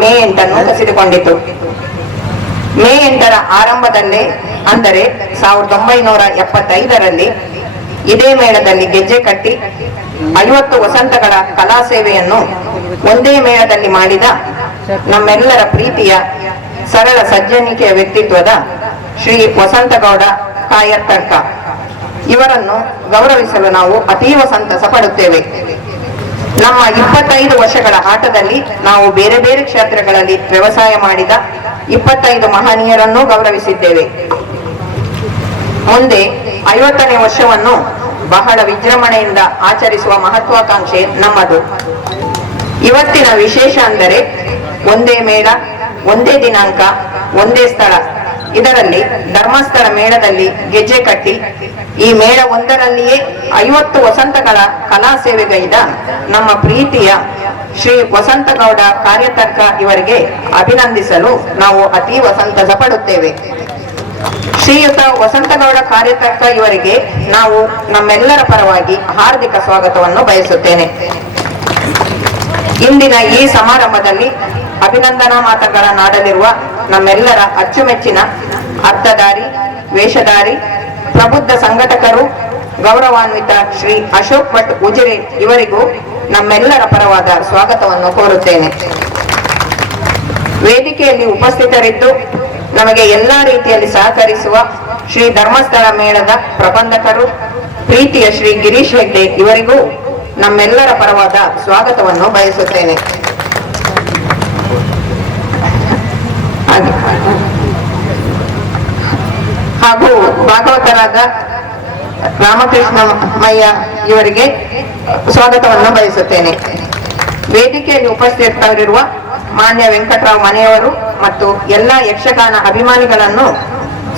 ಮೇ 8 ಕಸಿದುಕೊಂಡಿತು. ಮೇ 8 ಆರಂಭದಲ್ಲೇ ಅಂದರೆ 1975ರಲ್ಲಿ ಇದೇ ಮೇಳದಲ್ಲಿ ಗೆಜ್ಜೆ ಕಟ್ಟಿ 50 ವಸಂತಗಳ ಕಲಾ ಸೇವೆಯನ್ನು ಒಂದೇ ಮೇಳದಲ್ಲಿ ಮಾಡಿದ ನಮ್ಮೆಲ್ಲರ ಪ್ರೀತಿಯ ಸರಳ ಸಜ್ಜನಿಕೆಯ ವ್ಯಕ್ತಿತ್ವದ ಶ್ರೀ ವಸಂತಗೌಡ ಕಾಯತ್ತಡ್ಕ ಇವರನ್ನು ಗೌರವಿಸಲು ನಾವು ಅತೀವ ಸಂತಸ ಪಡುತ್ತೇವೆ. ನಮ್ಮ 25 ವರ್ಷಗಳ ಆಟದಲ್ಲಿ ನಾವು ಬೇರೆ ಬೇರೆ ಕ್ಷೇತ್ರಗಳಲ್ಲಿ ವ್ಯವಸಾಯ ಮಾಡಿದ 25 ಮಹನೀಯರನ್ನು ಗೌರವಿಸಿದ್ದೇವೆ. ಮುಂದೆ 50ನೇ ವರ್ಷವನ್ನು ಬಹಳ ವಿಜೃಂಭಣೆಯಿಂದ ಆಚರಿಸುವ ಮಹತ್ವಾಕಾಂಕ್ಷೆ ನಮ್ಮದು. ಇವತ್ತಿನ ವಿಶೇಷ ಅಂದರೆ ಒಂದೇ ಮೇಳ, ಒಂದೇ ದಿನಾಂಕ, ಒಂದೇ ಸ್ಥಳ. ಇದರಲ್ಲಿ ಧರ್ಮಸ್ಥಳ ಮೇಳದಲ್ಲಿ ಗೆಜ್ಜೆ ಕಟ್ಟಿ ಈ ಮೇಳ ಒಂದರಲ್ಲಿಯೇ 50 ವಸಂತಗಳ ಕಲಾ ಸೇವೆಗೈದ ನಮ್ಮ ಪ್ರೀತಿಯ ಶ್ರೀ ವಸಂತಗೌಡ ಕಾರ್ಯತರ್ಕ ಇವರಿಗೆ ಅಭಿನಂದಿಸಲು ನಾವು ಅತೀವ ಸಂತಸ ಪಡುತ್ತೇವೆ. ಶ್ರೀಯುತ ವಸಂತಗೌಡ ಕಾರ್ಯತರ್ಕ ಇವರಿಗೆ ನಾವು ನಮ್ಮೆಲ್ಲರ ಪರವಾಗಿ ಹಾರ್ದಿಕ ಸ್ವಾಗತವನ್ನು ಬಯಸುತ್ತೇನೆ. ಇಂದಿನ ಈ ಸಮಾರಂಭದಲ್ಲಿ ಅಭಿನಂದನಾ ಮಾತುಗಳನ್ನಾಡಲಿರುವ ನಮ್ಮೆಲ್ಲರ ಅಚ್ಚುಮೆಚ್ಚಿನ ಅರ್ಥಧಾರಿ, ವೇಷಧಾರಿ, ಪ್ರಬುದ್ಧ ಸಂಘಟಕರು, ಗೌರವಾನ್ವಿತ ಶ್ರೀ ಅಶೋಕ್ ಭಟ್ ಉಜಿರೆ ಇವರಿಗೂ ನಮ್ಮೆಲ್ಲರ ಪರವಾದ ಸ್ವಾಗತವನ್ನು ಕೋರುತ್ತೇನೆ. ವೇದಿಕೆಯಲ್ಲಿ ಉಪಸ್ಥಿತರಿದ್ದು ನಮಗೆ ಎಲ್ಲಾ ರೀತಿಯಲ್ಲಿ ಸಹಕರಿಸುವ ಶ್ರೀ ಧರ್ಮಸ್ಥಳ ಮೇಳದ ಪ್ರಬಂಧಕರು, ಪ್ರೀತಿಯ ಶ್ರೀ ಗಿರೀಶ್ ಹೆಗ್ಡೆ ಇವರಿಗೂ ನಮ್ಮೆಲ್ಲರ ಪರವಾದ ಸ್ವಾಗತವನ್ನು ಬಯಸುತ್ತೇನೆ. ಹಾಗೂ ಭಾಗವತರಾದ ರಾಮಕೃಷ್ಣ ಮಯ್ಯ ಇವರಿಗೆ ಸ್ವಾಗತವನ್ನು ಬಯಸುತ್ತೇನೆ. ವೇದಿಕೆಯಲ್ಲಿ ಉಪಸ್ಥಿತರಿರುವ ಮಾನ್ಯ ವೆಂಕಟರಾವ್ ಮನೆಯವರು ಮತ್ತು ಎಲ್ಲ ಯಕ್ಷಗಾನ ಅಭಿಮಾನಿಗಳನ್ನು,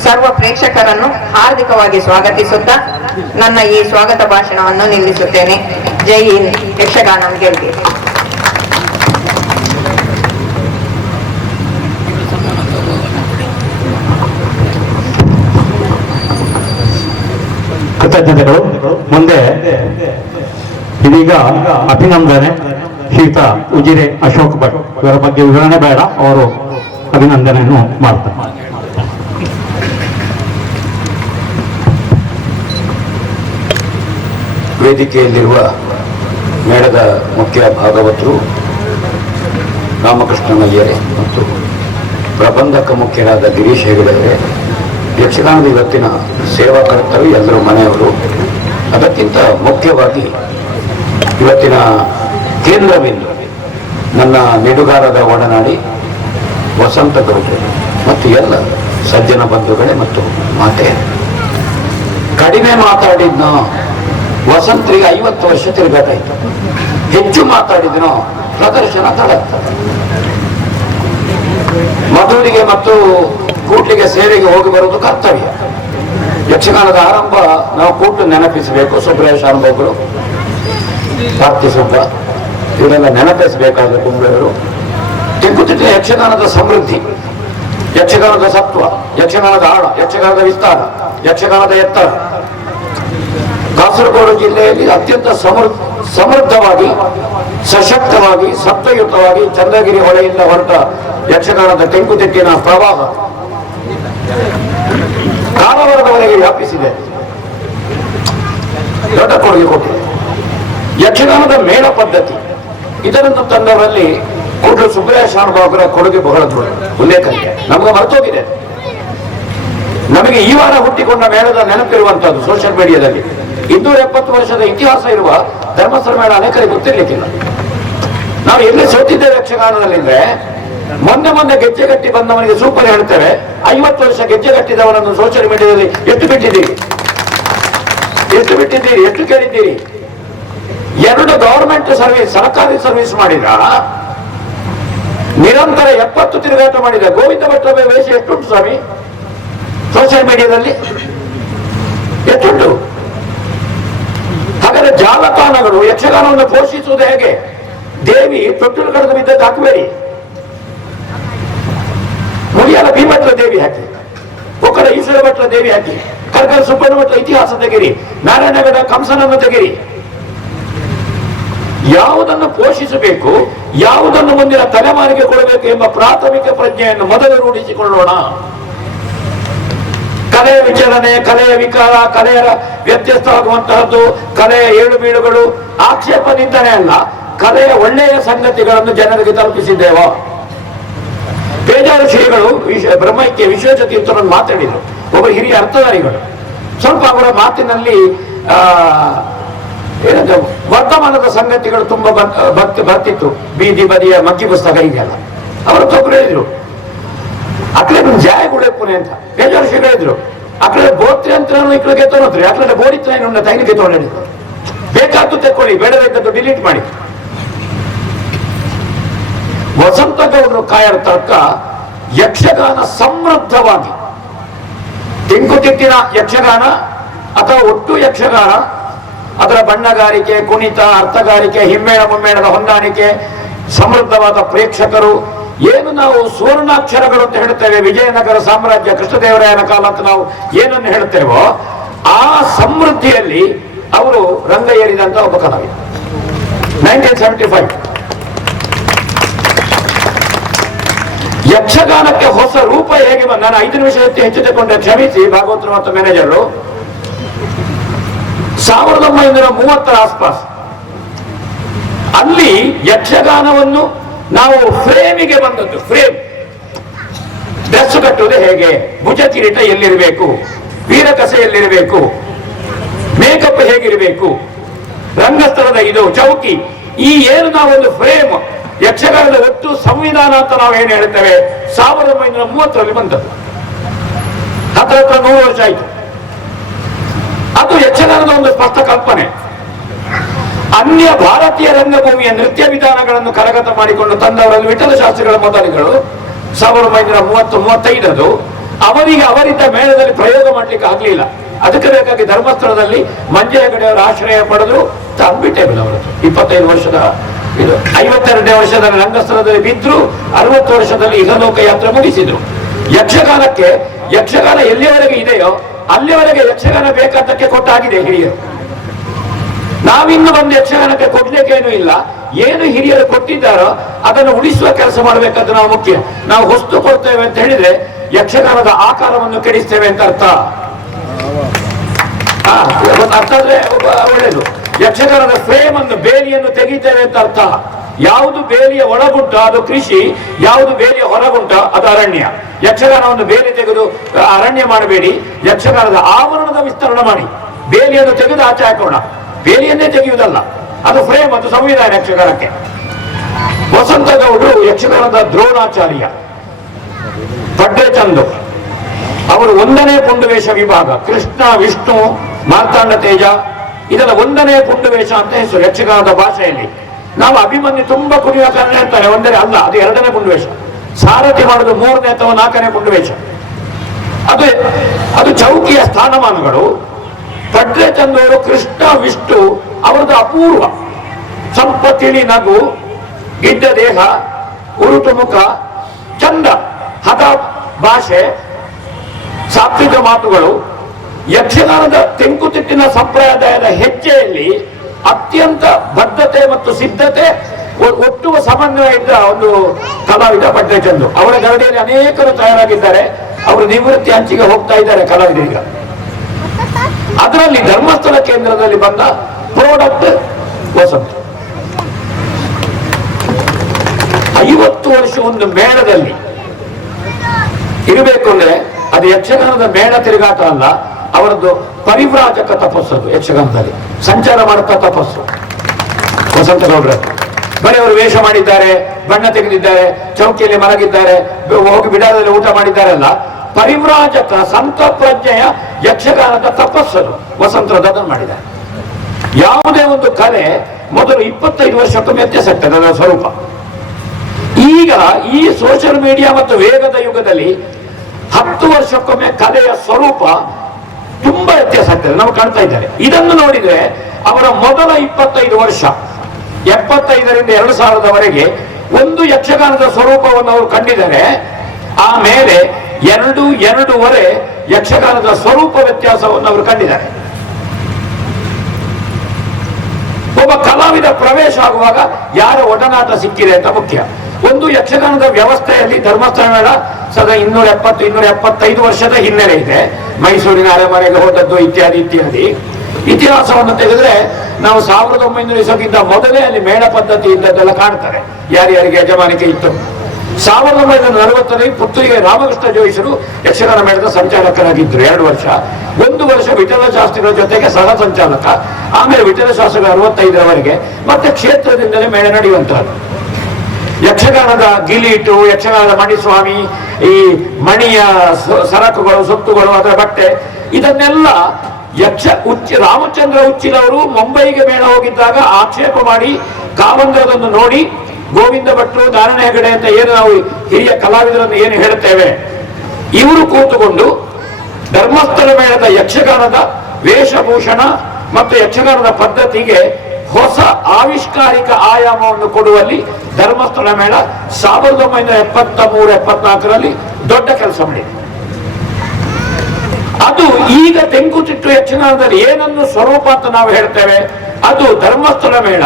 ಸರ್ವ ಪ್ರೇಕ್ಷಕರನ್ನು ಹಾರ್ದಿಕವಾಗಿ ಸ್ವಾಗತಿಸುತ್ತಾ ನನ್ನ ಈ ಸ್ವಾಗತ ಭಾಷಣವನ್ನು ನಿಲ್ಲಿಸುತ್ತೇನೆ. ಜೈ ಹಿಂದ್, ಯಕ್ಷಗಾನಂ ಗೆಲ್ಗೆ. ಕೃತಜ್ಞತೆಗಳು. ಮುಂದೆ ಇದೀಗ ಅಭಿನಂದನೆ ಶ್ರೀಯುತ ಉಜಿರೆ ಅಶೋಕ್ ಭಟ್ ಇವರ ಬಗ್ಗೆ ವಿವರಣೆ ಬೇಡ, ಅವರು ಅಭಿನಂದನೆಯನ್ನು ಮಾಡ್ತಾರೆ. ವೇದಿಕೆಯಲ್ಲಿರುವ ಮೇಳದ ಮುಖ್ಯ ಭಾಗವತರು ರಾಮಕೃಷ್ಣಮಯ್ಯರೇ ಮತ್ತು ಪ್ರಬಂಧಕ ಮುಖ್ಯರಾದ ಗಿರೀಶ್ ಹೆಗಡೆಯವರೇ, ಯಕ್ಷಗಾನದ ಇವತ್ತಿನ ಸೇವಾಕರ್ತರು, ಎಲ್ಲರೂ ಮನೆಯವರು, ಅದಕ್ಕಿಂತ ಮುಖ್ಯವಾಗಿ ಇವತ್ತಿನ ಕೇಂದ್ರಬಿಂದು ನನ್ನ ನಿಡುಗಾರದ ಒಡನಾಡಿ ವಸಂತ ಗೌಡರು ಮತ್ತು ಎಲ್ಲ ಸಜ್ಜನ ಬಂಧುಗಳೇ ಮತ್ತು ಮಾತೆ. ಕಡಿಮೆ ಮಾತಾಡಿದ್ನೋ ವಸಂತರಿಗೆ 50 ವರ್ಷ ತಿರುಗಾಟಾಯ್ತು, ಹೆಚ್ಚು ಮಾತಾಡಿದ್ನೋ ಪ್ರದರ್ಶನ ತಡಾಗ್ತದೆ. ಮಧುರಿಗೆ ಮತ್ತು ಕೂಟ್ಲಿಗೆ ಸೇವೆಗೆ ಹೋಗಿ ಬರುವುದು ಕರ್ತವ್ಯ. ಯಕ್ಷಗಾನದ ಆರಂಭ ನಾವು ಕೂಟು ನೆನಪಿಸಬೇಕು. ಸುಬ್ರಹ್ಮಣ್ಯ ಶಾನುಭೋಗರು, ಪಾರ್ಥಿಸುಬ್ಬ ಇವರೆಲ್ಲ ನೆನಪಿಸಬೇಕಾದ ಕುಂಬಳವರು. ತೆಂಕುತಿಟ್ಟಿನ ಯಕ್ಷಗಾನದ ಸಮೃದ್ಧಿ, ಯಕ್ಷಗಾನದ ಸತ್ವ, ಯಕ್ಷಗಾನದ ಆಳ, ಯಕ್ಷಗಾನದ ವಿಸ್ತಾರ, ಯಕ್ಷಗಾನದ ಎತ್ತರ ಕಾಸರಗೋಡು ಜಿಲ್ಲೆಯಲ್ಲಿ ಅತ್ಯಂತ ಸಮೃದ್ಧವಾಗಿ, ಸಶಕ್ತವಾಗಿ, ಸತ್ವಯುತವಾಗಿ ಚಂದ್ರಗಿರಿ ಹೊಳೆಯಿಂದ ಹೊರಟ ಯಕ್ಷಗಾನದ ತೆಂಕುತಿಟ್ಟಿನ ಪ್ರವಾಹ ಕಾರವಾರದವರೆಗೆ ವ್ಯಾಪಿಸಿದೆ, ದೊಡ್ಡ ಕೊಡುಗೆ ಕೊಟ್ಟಿದೆ. ಯಕ್ಷಗಾನದ ಮೇಳ ಪದ್ಧತಿ ಇದನ್ನು ತಂದವರಲ್ಲಿ ಕೂಡಲು ಸುಬ್ರಹ್ಮಣ್ಯ ಶಾನುಭಾಗರ ಕೊಡುಗೆ ಬಹಳ ದೊಡ್ಡ ಉಲ್ಲೇಖಕ್ಕೆ ನಮಗೆ ಮರೆತೋಗಿದೆ. ನಮಗೆ ಈ ವಾರ ಹುಟ್ಟಿಕೊಂಡ ಮೇಳದ ನೆನಪಿರುವಂತದ್ದು ಸೋಷಿಯಲ್ ಮೀಡಿಯಾದಲ್ಲಿ 270 ವರ್ಷದ ಇತಿಹಾಸ ಇರುವ ಧರ್ಮಸ್ಥಳ ಮೇಳ ಅನೇಕರಿಗೆ ಗೊತ್ತಿರ್ಲಿಕ್ಕಿಲ್ಲ. ನಾವು ಎಲ್ಲಿ ಸೋತಿದ್ದೇವೆ ಯಕ್ಷಗಾನದಲ್ಲಿ ಅಂದ್ರೆ, ಮೊನ್ನೆ ಗೆಜ್ಜೆಗಟ್ಟಿ ಬಂದವನಿಗೆ ಸೂಪರ್ ಹೇಳ್ತೇವೆ, 50 ವರ್ಷ ಗೆಜ್ಜೆಗಟ್ಟಿದವರನ್ನು ಸೋಷಿಯಲ್ ಮೀಡಿಯಾದಲ್ಲಿ ಎಷ್ಟು ಬಿಟ್ಟಿದ್ದೀರಿ, ಎಷ್ಟು ಕೇಳಿದ್ದೀರಿ? 2 ಗವರ್ಮೆಂಟ್ ಸರ್ವಿಸ್, ಸರ್ಕಾರಿ ಸರ್ವಿಸ್ ಮಾಡಿದ, ನಿರಂತರ 70 ತಿರುಗಾಟ ಮಾಡಿದ ಗೋವಿಂದ ಭಟ್ರ ವೇಷ ಎಷ್ಟುಂಟು ಸ್ವಾಮಿ ಸೋಷಿಯಲ್ ಮೀಡಿಯಾದಲ್ಲಿ? ಎಷ್ಟುಂಟು? ಹಾಗಾದ್ರೆ ಜಾಲತಾಣಗಳು ಯಕ್ಷಗಾನವನ್ನು ಪೋಷಿಸುವುದು ಹೇಗೆ? ದೇವಿ ತೊಟ್ಟಲು ಕಳೆದು ಬಿದ್ದಕ್ಕೆ ಹಾಕಬೇಡಿ. ಮುಡಿಯಾಲ ಭೀಮಟ್ರ ದೇವಿ ಹಾಕಿ, ಒಕ್ಕಡ ಈಶ್ವರ ಭಟ್ರ ದೇವಿ ಹಾಕಿ, ಕರ್ಕರ ಸುಬ್ಬಣ್ಣ ಭಟ್ರ ಇತಿಹಾಸ ತೆಗಿರಿ, ನಾರಾಯಣಗಡ ಕಂಸನನ್ನು ತೆಗಿರಿ. ಯಾವುದನ್ನು ಪೋಷಿಸಬೇಕು, ಯಾವುದನ್ನು ಮುಂದಿನ ತಲೆಮಾರಿಗೆ ಕೊಡಬೇಕು ಎಂಬ ಪ್ರಾಥಮಿಕ ಪ್ರಜ್ಞೆಯನ್ನು ಮೊದಲು ರೂಢಿಸಿಕೊಳ್ಳೋಣ. ಕಲೆಯ ವಿಚಾರಣೆ, ಕಲೆಯ ವಿಕಾರ, ಕಲೆಯ ವ್ಯತ್ಯಸ್ತವಾಗುವಂತಹದ್ದು, ಕಲೆಯ ಏಳು ಬೀಳುಗಳು ಆಕ್ಷೇಪದಿಂದನೇ ಅಲ್ಲ, ಕಲೆಯ ಒಳ್ಳೆಯ ಸಂಗತಿಗಳನ್ನು ಜನರಿಗೆ ತಲುಪಿಸಿದ್ದೇವ. ಬೇಜಾರು ಶ್ರೀಗಳು ಬ್ರಹ್ಮೈಕ್ಯ ವಿಶ್ವೇಶ ತೀರ್ಥರನ್ನು ಮಾತಾಡಿದರು, ಒಬ್ಬ ಹಿರಿಯ ಅರ್ಥಧಾರಿಗಳು. ಸ್ವಲ್ಪ ಅವರ ಮಾತಿನಲ್ಲಿ ಏನಂದ್ರೆ ವರ್ತಮಾನದ ಸಂಗತಿಗಳು ತುಂಬಾ ಬರ್ತಿತ್ತು, ಬೀದಿ ಬದಿಯ ಮಗ್ಗಿ ಪುಸ್ತಕ ಹೀಗೆಲ್ಲ. ಅವರು ತೊಂದರೆ ಹೇಳಿದ್ರು, ಅಕ್ಲೆ ಜಾಯಗುಳೆ ಪುಣೆ ಅಂತ ಬೇಜಾರು ಶ್ರೀಗಳು ಹೇಳಿದ್ರು. ಅಕ್ಲೆ ಬೋತ್ರಿ ಅಂತ ಇಕ್ಕಳಿಗೆ ತೊಗೊಂಡ್ರಿ, ಅಕ್ಲೆ ಬೋಡಿತ್ರ ಏನು ತೈನಿಗೆ ತೊಗೊಂಡಿದ್ರು. ಬೇಕಾದ್ದು ತೆಕ್ಕೊಳ್ಳಿ, ಬೇಡಬೇಕಾದ್ದು ಡಿಲೀಟ್ ಮಾಡಿ. ವಸಂತ ಗೌಡರು ಕಾಯರ ತರ್ಕ ಯಕ್ಷಗಾನ ಸಮೃದ್ಧವಾಗಿ, ತೆಂಕುತಿಟ್ಟಿನ ಯಕ್ಷಗಾನ ಅಥವಾ ಒಟ್ಟು ಯಕ್ಷಗಾನ, ಅದರ ಬಣ್ಣಗಾರಿಕೆ, ಕುಣಿತ, ಅರ್ಥಗಾರಿಕೆ, ಹಿಮ್ಮೇಳ ಮುಮ್ಮೇಳದ ಹೊಂದಾಣಿಕೆ, ಸಮೃದ್ಧವಾದ ಪ್ರೇಕ್ಷಕರು, ಏನು ನಾವು ಸುವರ್ಣಾಕ್ಷರಗಳು ಅಂತ ಹೇಳ್ತೇವೆ, ವಿಜಯನಗರ ಸಾಮ್ರಾಜ್ಯ, ಕೃಷ್ಣದೇವರಾಯನ ಕಾಲ ಅಂತ ನಾವು ಏನನ್ನು ಹೇಳ್ತೇವೋ ಆ ಸಮೃದ್ಧಿಯಲ್ಲಿ ಅವರು ರಂಗ ಏರಿದಂತ ಒಬ್ಬ ಕಲಾವಿದ. 1975 ಯಕ್ಷಗಾನಕ್ಕೆ ಹೊಸ ರೂಪ ಹೇಗೆ ಬಂದ. ನಾನು 5 ನಿಮಿಷ ಹೆಚ್ಚು ತಗೊಂಡೆ, ಕ್ಷಮಿಸಿ ಭಾಗವತರು ಮತ್ತು ಮ್ಯಾನೇಜರು. 1930 ಆಸ್ಪಾಸ್ ಅಲ್ಲಿ ಯಕ್ಷಗಾನವನ್ನು ನಾವು ಫ್ರೇಮಿಗೆ ಬಂದದ್ದು. ಫ್ರೇಮ್, ಡ್ರೆಸ್ ಕಟ್ಟುವುದು ಹೇಗೆ, ಭುಜ ಕಿರೀಟ ಎಲ್ಲಿರಬೇಕು, ವೀರಕಸೆ ಎಲ್ಲಿರಬೇಕು, ಮೇಕಪ್ ಹೇಗಿರಬೇಕು, ರಂಗಸ್ಥಳದ ಇದು ಚೌಕಿ, ಈ ಏನು ನಾವೊಂದು ಫ್ರೇಮ್, ಯಕ್ಷಗಾನದ ಒಟ್ಟು ಸಂವಿಧಾನ ಅಂತ ನಾವು ಏನು ಹೇಳ್ತೇವೆ, 1930ರಲ್ಲಿ ಬಂದದ್ದು. ಹತ್ರ 100 ವರ್ಷ ಆಯಿತು. ಅದು ಯಕ್ಷಗಾನದ ಒಂದು ಸ್ಪಷ್ಟ ಕಲ್ಪನೆ. ಅನ್ಯ ಭಾರತೀಯ ರಂಗಭೂಮಿಯ ನೃತ್ಯ ವಿಧಾನಗಳನ್ನು ಕರಗತ ಮಾಡಿಕೊಂಡು ತಂದವರಲ್ಲಿ ವಿಠಲ ಶಾಸ್ತ್ರಿಗಳ ಮೊದಲಿಗಳು 1930-35 ಅವರಿಗೆ ಅವರಿದ್ದ ಮೇಳದಲ್ಲಿ ಪ್ರಯೋಗ ಮಾಡ್ಲಿಕ್ಕೆ ಆಗ್ಲಿಲ್ಲ. ಅದಕ್ಕೆ ಬೇಕಾಗಿ ಧರ್ಮಸ್ಥಳದಲ್ಲಿ ಮಂಜೆ ಹೆಗಡೆಯವರ ಆಶ್ರಯ ಪಡೆದು ತಂದ್ಬಿಟ್ಟೇಬಲ್ ಅವರದ್ದು. 25 ವರ್ಷದ ಇದು 52ನೇ ವರ್ಷದ ರಂಗಸ್ಥಳದಲ್ಲಿ ಬಿದ್ರು, 60 ವರ್ಷದಲ್ಲಿ ಇಹಲೋಕ ಯಾತ್ರೆ ಮುಗಿಸಿದ್ರು. ಯಕ್ಷಗಾನಕ್ಕೆ, ಯಕ್ಷಗಾನ ಎಲ್ಲಿಯವರೆಗೆ ಇದೆಯೋ ಅಲ್ಲಿವರೆಗೆ ಯಕ್ಷಗಾನ ಬೇಕಾದಕ್ಕೆ ಕೊಟ್ಟಾಗಿದೆ ಹಿರಿಯರು. ನಾವಿನ್ನು ಬಂದು ಯಕ್ಷಗಾನಕ್ಕೆ ಕೊಡ್ಲಿಕ್ಕೇನು ಇಲ್ಲ. ಏನು ಹಿರಿಯರು ಕೊಟ್ಟಿದ್ದಾರೋ ಅದನ್ನು ಉಳಿಸುವ ಕೆಲಸ ಮಾಡಬೇಕಾದ್ರೆ ನಾವು ಮುಖ್ಯ. ನಾವು ಹೊಸ್ತು ಕೊಡ್ತೇವೆ ಅಂತ ಹೇಳಿದ್ರೆ ಯಕ್ಷಗಾನದ ಆಕಾರವನ್ನು ಕೆಡಿಸ್ತೇವೆ ಅಂತ ಅರ್ಥ. ಅರ್ಥ ಆದ್ರೆ ಒಳ್ಳೇದು. ಯಕ್ಷಗಾನದ ಫ್ರೇಮ್ ಅನ್ನು, ಬೇಲಿಯನ್ನು ತೆಗಿತೇವೆ ಅಂತ ಅರ್ಥ. ಯಾವುದು ಬೇಲಿಯ ಒಳಗುಂಟ ಅದು ಕೃಷಿ, ಯಾವುದು ಬೇಲಿಯ ಹೊರಗುಂಟ ಅದು ಅರಣ್ಯ. ಯಕ್ಷಗಾನವನ್ನು ಬೇಲಿ ತೆಗೆದು ಅರಣ್ಯ ಮಾಡಬೇಡಿ, ಯಕ್ಷಗಾನದ ಆವರಣದ ವಿಸ್ತರಣೆ ಮಾಡಿ. ಬೇಲಿಯನ್ನು ತೆಗೆದು ಆಚೆ ಹಾಕೋಣ, ಬೇಲಿಯನ್ನೇ ತೆಗೆಯುವುದಲ್ಲ. ಅದು ಫ್ರೇಮ್, ಅದು ಸಂವಿಧಾನ ಯಕ್ಷಗಾನಕ್ಕೆ. ವಸಂತ ಗೌಡರು ಯಕ್ಷಗಾನದ ದ್ರೋಣಾಚಾರ್ಯ. ಪಡ್ಡೆ ಚಂದು ಅವರು 1ನೇ ಪುಂಡುವೇಷ ವಿಭಾಗ, ಕೃಷ್ಣ, ವಿಷ್ಣು, ಮಾರ್ತಾಂಡ ತೇಜ, ಇದರ 1ನೇ ಪುಂಡುವೇಷ ಅಂತ ಹೆಸರು ಯಕ್ಷಗಾನದ ಭಾಷೆಯಲ್ಲಿ. ನಾವು ಅಭಿಮನ್ಯು ತುಂಬಾ ಕುಣಿಯುವ ಕಾರಣ ಹೇಳ್ತಾರೆ, 1ನೇ ಅಲ್ಲ, ಅದು 2ನೇ ಪುಂಡುವೇಷ. ಸಾರಥಿ ಮಾಡುದು 3ನೇ ಅಥವಾ 4ನೇ ಪುಂಡುವೇಷ. ಅದು ಚೌಕಿಯ ಸ್ಥಾನಮಾನಗಳು. ಪಡ್ರೆ ಚಂದವರು ಕೃಷ್ಣ, ವಿಷ್ಣು ಅವರದ್ದು ಅಪೂರ್ವ. ಸ್ವಲ್ಪ ತಿಳಿ ನಗು, ಗಿಡ್ಡ ದೇಹ, ಉರುಟು ಮುಖ, ಚಂದ, ಹದ ಭಾಷೆ, ಸಾತ್ವಿಕ ಮಾತುಗಳು. ಯಕ್ಷಗಾನದ ತೆಂಕುತಿಟ್ಟಿನ ಸಂಪ್ರದಾಯದ ಹೆಜ್ಜೆಯಲ್ಲಿ ಅತ್ಯಂತ ಬದ್ಧತೆ ಮತ್ತು ಸಿದ್ಧತೆ, ಒಟ್ಟು ಸಮನ್ವಯ ಇದ್ದ ಒಂದು ಕಲಾವಿದ ಪಡ್ರೆ ಚಂದು. ಅವರ ಗರಡಿಯಲ್ಲಿ ಅನೇಕರು ತಯಾರಾಗಿದ್ದಾರೆ. ಅವರು ನಿವೃತ್ತಿ ಅಂಚಿಗೆ ಹೋಗ್ತಾ ಇದ್ದಾರೆ ಕಲಾವಿದರೀಗ. ಅದರಲ್ಲಿ ಧರ್ಮಸ್ಥಳ ಕೇಂದ್ರದಲ್ಲಿ ಬಂದ ಪ್ರಾಡಕ್ಟ್ ವಸಂತ. 50 ವರ್ಷ ಒಂದು ಮೇಳದಲ್ಲಿ ಇರಬೇಕು ಅಂದ್ರೆ ಅದು ಯಕ್ಷಗಾನದ ಮೇಳ ತಿರುಗಾಟ ಅಲ್ಲ, ಅವರದ್ದು ಪರಿವ್ರಾಜಕ ತಪಸ್ಸು. ಯಕ್ಷಗಾನದಲ್ಲಿ ಸಂಚಾರ ಮಾಡುತ್ತಾ ತಪಸ್ಸು ವಸಂತ ಗೌಡ್ರ. ಬರೀ ಅವರು ವೇಷ ಮಾಡಿದ್ದಾರೆ, ಬಣ್ಣ ತೆಗೆದಿದ್ದಾರೆ, ಚೌಕಿಯಲ್ಲಿ ಮಲಗಿದ್ದಾರೆ, ಹೋಗಿ ಬಿಡಾರದಲ್ಲಿ ಊಟ ಮಾಡಿದ್ದಾರೆ ಅಲ್ಲ. ಪರಿವ್ರಾಜಕ ಸಂತ ಪ್ರಜ್ಞೆಯ ಯಕ್ಷಗಾನದ ತಪಸ್ಸರು ವಸಂತರದನ್ನು ಮಾಡಿದ್ದಾರೆ. ಯಾವುದೇ ಒಂದು ಕಲೆ ಮೊದಲು 25 ವರ್ಷಕ್ಕೊಮ್ಮೆ ವ್ಯತ್ಯಾಸ ಆಗ್ತದೆ ಅದರ ಸ್ವರೂಪ. ಈಗ ಈ ಸೋಷಿಯಲ್ ಮೀಡಿಯಾ ಮತ್ತು ವೇಗದ ಯುಗದಲ್ಲಿ 10 ವರ್ಷಕ್ಕೊಮ್ಮೆ ಕಲೆಯ ಸ್ವರೂಪ ತುಂಬಾ ವ್ಯತ್ಯಾಸ ಆಗ್ತದೆ, ನಾವು ಕಾಣ್ತಾ ಇದ್ದಾರೆ. ಇದನ್ನು ನೋಡಿದ್ರೆ ಅವರ ಮೊದಲ 25 ವರ್ಷ 75ರಿಂದ 2000 ಒಂದು ಯಕ್ಷಗಾನದ ಸ್ವರೂಪವನ್ನು ಅವರು ಕಂಡಿದ್ದಾರೆ. ಆಮೇಲೆ 2.5 ಯಕ್ಷಗಾನದ ಸ್ವರೂಪ ವ್ಯತ್ಯಾಸವನ್ನು ಅವರು ಕಂಡಿದ್ದಾರೆ. ಒಬ್ಬ ಕಲಾವಿದ ಪ್ರವೇಶ ಆಗುವಾಗ ಯಾರ ಒಡನಾಟ ಸಿಕ್ಕಿದೆ ಅಂತ ಮುಖ್ಯ. ಒಂದು ಯಕ್ಷಗಾನದ ವ್ಯವಸ್ಥೆಯಲ್ಲಿ ಧರ್ಮಸ್ಥಳ ಮೇಳ 275 ವರ್ಷದ ಹಿನ್ನೆಲೆ ಇದೆ. ಮೈಸೂರಿನ ಅರಮನೆಗೆ ಹೋದದ್ದು ಇತ್ಯಾದಿ ಇತ್ಯಾದಿ. ಇತಿಹಾಸವನ್ನು ತೆಗೆದ್ರೆ ನಾವು 1900 ಇಸಕ್ಕಿಂತ ಮೊದಲೇ ಅಲ್ಲಿ ಮೇಳ ಪದ್ಧತಿ ಇದ್ದದ್ದೆಲ್ಲ ಕಾಣ್ತಾರೆ, ಯಾರ್ಯಾರಿಗೆ ಯಜಮಾನಿಕೆ ಇತ್ತು. 1940ರಲ್ಲಿ ಪುತ್ತೂರಿಗೆ ರಾಮಕೃಷ್ಣ ಜೋಯಿಸರು ಯಕ್ಷಗಾನ ಮೇಳದ ಸಂಚಾಲಕರಾಗಿದ್ದರು 2 ವರ್ಷ. 1 ವರ್ಷ ವಿಠಲ ಶಾಸ್ತ್ರಿಗಳ ಜೊತೆಗೆ ಸಹ ಸಂಚಾಲಕ, ಆಮೇಲೆ ವಿಠಲ ಶಾಸ್ತ್ರಿಗಳು 65ರವರೆಗೆ, ಮತ್ತೆ ಕ್ಷೇತ್ರದಿಂದಲೇ ಮೇಳ ನಡೆಯುವಂತಹದ್ದು. ಯಕ್ಷಗಾನದ ಗಿಲೀಟು, ಯಕ್ಷಗಾನದ ಮಣಿಸ್ವಾಮಿ, ಈ ಮಣಿಯ ಸರಕುಗಳು, ಸೊತ್ತುಗಳು, ಅದರ ಬಟ್ಟೆ, ಇದನ್ನೆಲ್ಲ ರಾಮಚಂದ್ರ ಉಚ್ಚಿಲವರು ಮುಂಬೈಗೆ ಮೇಳ ಹೋಗಿದ್ದಾಗ ಆಕ್ಷೇಪ ಮಾಡಿ ಕಾವಂದ್ರದನ್ನು ನೋಡಿ ಗೋವಿಂದ ಭಟ್ರು, ನಾರಾಯಣ ಹೆಗಡೆ ಅಂತ ಏನು ನಾವು ಹಿರಿಯ ಕಲಾವಿದರನ್ನು ಏನು ಹೇಳುತ್ತೇವೆ, ಇವರು ಕೂತುಕೊಂಡು ಧರ್ಮಸ್ಥಳ ಮೇಳದ ಯಕ್ಷಗಾನದ ವೇಷಭೂಷಣ ಮತ್ತು ಯಕ್ಷಗಾನದ ಪದ್ಧತಿಗೆ ಹೊಸ ಆವಿಷ್ಕಾರಿಕ ಆಯಾಮವನ್ನು ಕೊಡುವಲ್ಲಿ ಧರ್ಮಸ್ಥಳ ಮೇಳ 1973-74ರಲ್ಲಿ ದೊಡ್ಡ ಕೆಲಸ ಮಾಡಿದೆ. ಅದು ಈಗ ತೆಂಕುತಿಟ್ಟು ಯಕ್ಷಗಾನದಲ್ಲಿ ಏನನ್ನು ಸ್ವರೂಪ ಅಂತ ನಾವು ಹೇಳ್ತೇವೆ, ಅದು ಧರ್ಮಸ್ಥಳ ಮೇಳ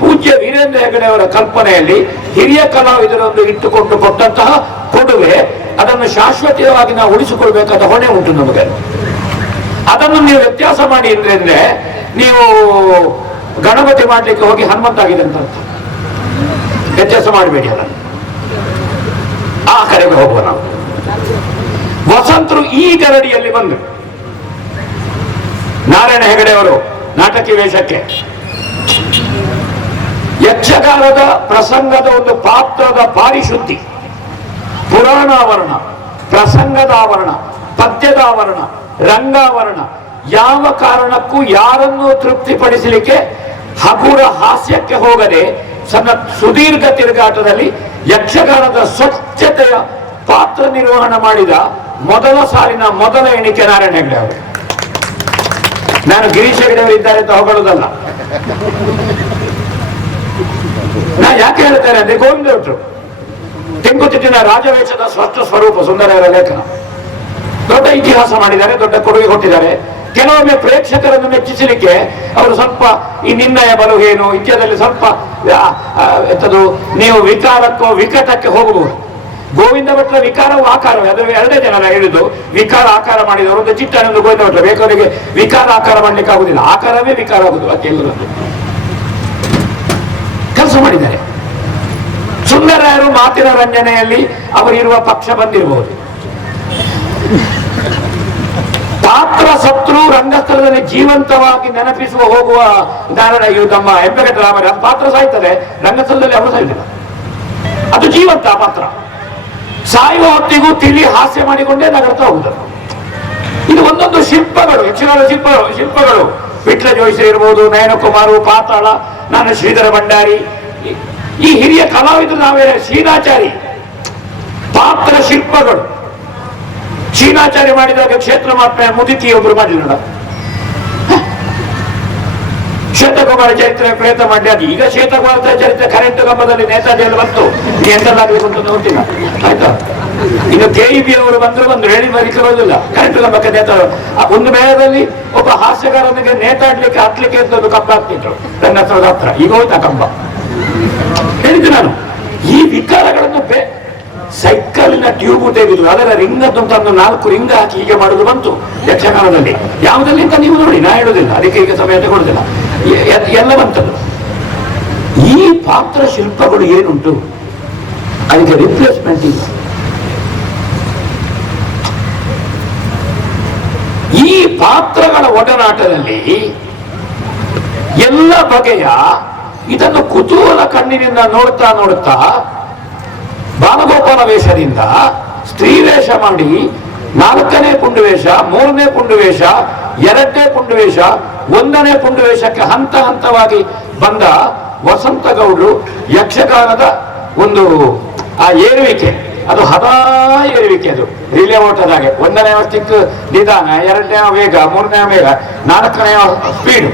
ಪೂಜ್ಯ ವೀರೇಂದ್ರ ಹೆಗಡೆ ಅವರ ಕಲ್ಪನೆಯಲ್ಲಿ ಹಿರಿಯ ಕಲಾವಿದರೊಂದು ಇಟ್ಟುಕೊಂಡು ಕೊಟ್ಟಂತಹ ಕೊಡುಗೆ. ಅದನ್ನು ಶಾಶ್ವತವಾಗಿ ನಾವು ಉಳಿಸಿಕೊಳ್ಬೇಕಾದ ಹೊಣೆ ಉಂಟು ನಮಗೆ. ಅದನ್ನು ನೀವು ವ್ಯತ್ಯಾಸ ಮಾಡಿ ಅಂದ್ರೆ ನೀವು ಗಣಪತಿ ಮಾಡ್ಲಿಕ್ಕೆ ಹೋಗಿ ಹನುಮಂತಾಗಿದೆ ಅಂತ ಅರ್ಥ. ವ್ಯತ್ಯಾಸ ಮಾಡಬೇಡಿ, ಅದನ್ನು ಆ ಕಡೆಗೆ ಹೋಗುವ ನಾವು. ವಸಂತರು ಈ ಗರಡಿಯಲ್ಲಿ ಬಂದರು. ನಾರಾಯಣ ಹೆಗಡೆ ಅವರು ನಾಟಕಿ ವೇಷಕ್ಕೆ ಯಕ್ಷಗಾನದ ಪ್ರಸಂಗದ ಒಂದು ಪಾತ್ರದ ಪಾರಿಶುದ್ಧಿ, ಪುರಾಣಾವರಣ, ಪ್ರಸಂಗದ ಆವರಣ, ಪದ್ಯದ ಆವರಣ, ರಂಗಾವರಣ, ಯಾವ ಕಾರಣಕ್ಕೂ ಯಾರನ್ನೂ ತೃಪ್ತಿಪಡಿಸಲಿಕ್ಕೆ ಹಗುರ ಹಾಸ್ಯಕ್ಕೆ ಹೋಗದೆ ಸಣ್ಣ ಸುದೀರ್ಘ ತಿರುಗಾಟದಲ್ಲಿ ಯಕ್ಷಗಾನದ ಸ್ವಚ್ಛತೆಯ ಪಾತ್ರ ನಿರ್ವಹಣೆ ಮಾಡಿದ ಮೊದಲ ಸಾಲಿನ ಮೊದಲ ಎಣಿಕೆ ನಾರಾಯಣ ಹೆಗಡೆ ಅವರು. ನಾನು ಗಿರೀಶ್ ಹೆಗಡೆ ಅವರು ಇದ್ದಾರೆ ಅಂತ ಹೊಗಳೋದಲ್ಲ. ನಾ ಯಾಕೆ ಹೇಳ್ತೇನೆ ಅಂದ್ರೆ ಗೋವಿಂದ ಭಟ್ರು ತೆಂಕುತಿಟ್ಟಿನ ರಾಜವೇಷದ ಸ್ಪಷ್ಟ ಸ್ವರೂಪ ಸುಂದರರ ಲೇಖನ, ದೊಡ್ಡ ಇತಿಹಾಸ ಮಾಡಿದ್ದಾರೆ, ದೊಡ್ಡ ಕೊಡುಗೆ ಕೊಟ್ಟಿದ್ದಾರೆ. ಕೆಲವೊಮ್ಮೆ ಪ್ರೇಕ್ಷಕರನ್ನು ಮೆಚ್ಚಿಸಲಿಕ್ಕೆ ಅವರು ಸ್ವಲ್ಪ ಈ ನಿರ್ಣಯ ಬಲುಗೇನು ಇತ್ಯಾದಿಯಲ್ಲಿ ಸ್ವಲ್ಪ ಎಂಥದ್ದು ನೀವು ವಿಕಾರಕ್ಕೋ ವಿಕಟಕ್ಕೆ ಹೋಗಬಹುದು. ಗೋವಿಂದ ಭಟ್ರ ವಿಕಾರವು ಆಕಾರವೇ, ಅದು 2 ಜನ ಹೇಳಿದ್ದು. ವಿಕಾರ ಆಕಾರ ಮಾಡಿದವರು ಒಂದು ಚಿಟ್ಟನೊಂದು ಗೋವಿಂದ ಭಟ್ರು, ಬೇಕವರಿಗೆ ವಿಕಾರ ಆಕಾರ ಮಾಡ್ಲಿಕ್ಕೆ ಆಗುದಿಲ್ಲ, ಆಕಾರವೇ ವಿಕಾರ ಆಗುದು. ಅದೆಲ್ಲರೂ ಕೆಲಸ ಮಾಡಿದ್ದಾರೆ. ಸುಂದರರು ಮಾತಿನ ರಂಜನೆಯಲ್ಲಿ ಅವರಿರುವ ಪಕ್ಷ ಬಂದಿರಬಹುದು. ಪಾತ್ರ ಸತ್ರು ರಂಗಸ್ಥಳದಲ್ಲಿ ಜೀವಂತವಾಗಿ ನೆನಪಿಸುವ ಹೋಗುವ ನಾರಾಯಣ ಇವು ನಮ್ಮ ಹೆಬ್ಬೆಗಟ್ಟರಾಮರ ಪಾತ್ರ ಸಾಯ್ತದೆ, ರಂಗಸ್ಥಳದಲ್ಲಿ ಅವರು ಸಾಯ್ತಿಲ್ಲ, ಅದು ಜೀವಂತ ಪಾತ್ರ. ಸಾಯುವ ಹೊತ್ತಿಗೂ ತಿಳಿ ಹಾಸ್ಯ ಮಾಡಿಕೊಂಡೇ ನಗರ್ತಾ ಹೋಗುದು. ಇದು ಒಂದೊಂದು ಶಿಲ್ಪಗಳು, ಯಕ್ಷಗಾನ ಶಿಲ್ಪಗಳು. ವಿಟ್ಲ ಜೋಯಿಸಿ ಇರ್ಬೋದು, ನಯನಕುಮಾರು, ಪಾತಾಳ, ನಾನು ಶ್ರೀಧರ ಭಂಡಾರಿ, ಈ ಹಿರಿಯ ಕಲಾವಿದರು ನಾವೇ ಶ್ರೀನಾಚಾರಿ ಪಾತ್ರ ಶಿಲ್ಪಗಳು. ಶ್ರೀನಾಚಾರ್ಯ ಮಾಡಿದಾಗ ಕ್ಷೇತ್ರ ಮಾತ್ರ ಮುದಿತಿ ಒಬ್ರು ಮಾಡಲಿಲ್ಲ. ಶ್ವೇತಕುಮಾರ ಚರಿತ್ರೆ ಪ್ರಯತ್ನ ಮಾಡಿ, ಅದು ಈಗ ಶ್ವೇತಕುಮಾರ ಚರಿತ್ರೆ ಕರೆಂಟ್ ಕಂಬದಲ್ಲಿ ನೇತಾಜಿಯಲ್ಲಿ ಬಂತು, ಎಂತಲ್ಲಾಗಬೇಕು ಅಂತ ನೋಡ್ತಿಲ್ಲ. ಆಯ್ತಾ, ಇನ್ನು KEB ಅವರು ಬಂದ್ರು ಹೇಳಿ ಬರೀಕ್ಕೆ ಬರೋದಿಲ್ಲ. ಕರೆಂಟ್ ಕಂಬಕ್ಕೆ ನೇತಾಡ ಒಂದು ಮೇಳದಲ್ಲಿ ಒಬ್ಬ ಹಾಸ್ಯಗಾರನಿಗೆ ನೇತಾಡ್ಲಿಕ್ಕೆ ಹತ್ಲಿಕ್ಕೆ ಅಂತ ಒಂದು ಕಂಬ ಹಾಕ್ತಿದ್ರು ರಂಗಸ್ಥಳದ ಹತ್ರ. ಈಗ ಹೋಯ್ತಾ ಕಂಬ? ಹೇಳಿದ್ದು ನಾನು. ಈ ವಿಕಾರಗಳನ್ನು ಸೈಕಲಿನ ಟ್ಯೂಬ್ ತೆಗೆದು ಅದರ ರಿಂಗ್ ತಂದು 4 ರಿಂಗ್ ಹಾಕಿ ಹೀಗೆ ಮಾಡುದು ಬಂತು ಯಕ್ಷಗಾನದಲ್ಲಿ. ಯಾವುದಲ್ಲಿ ಅಂತ ನೀವು ನೋಡಿ, ನಾ ಹೇಳುದಿಲ್ಲ, ಅದಕ್ಕೆ ಈಗ ಸಮಯ ತಗೊಳ್ಳುದಿಲ್ಲ, ಎಲ್ಲ ಬಂತದ್ದು. ಈ ಪಾತ್ರ ಶಿಲ್ಪಗಳು ಏನುಂಟು ಅದಕ್ಕೆ ರಿಪ್ಲೇಸ್ಮೆಂಟ್ ಇಲ್ಲ. ಈ ಪಾತ್ರಗಳ ಒಡನಾಟದಲ್ಲಿ ಎಲ್ಲ ಬಗೆಯ ಇದನ್ನು ಕುತೂಹಲ ಕಣ್ಣಿನಿಂದ ನೋಡುತ್ತಾ ಬಾಲಗೋಪಾಲ ವೇಷದಿಂದ ಸ್ತ್ರೀ ವೇಷ ಮಾಡಿ 4ನೇ ಪುಂಡು ವೇಷ, 3ನೇ ಪುಂಡು ವೇಷ, 2ನೇ ಪುಂಡು ವೇಷ, 1ನೇ ಪುಂಡು ವೇಷಕ್ಕೆ ಹಂತ ಹಂತವಾಗಿ ಬಂದ ವಸಂತ ಗೌಡ್ರು ಯಕ್ಷಗಾನದ ಒಂದು ಆ ಏರುವಿಕೆ, ಅದು ಹದಾ ಏರುವಿಕೆ, ಅದು ರಿಲೇ ಓಟದಾಗೆ. 1ನೇ ಚಿಕ್ಕ ನಿಧಾನ, 2ನೇ ವೇಗ, 3ನೇ ವೇಗ, 4ನೇ ಸ್ಪೀಡು,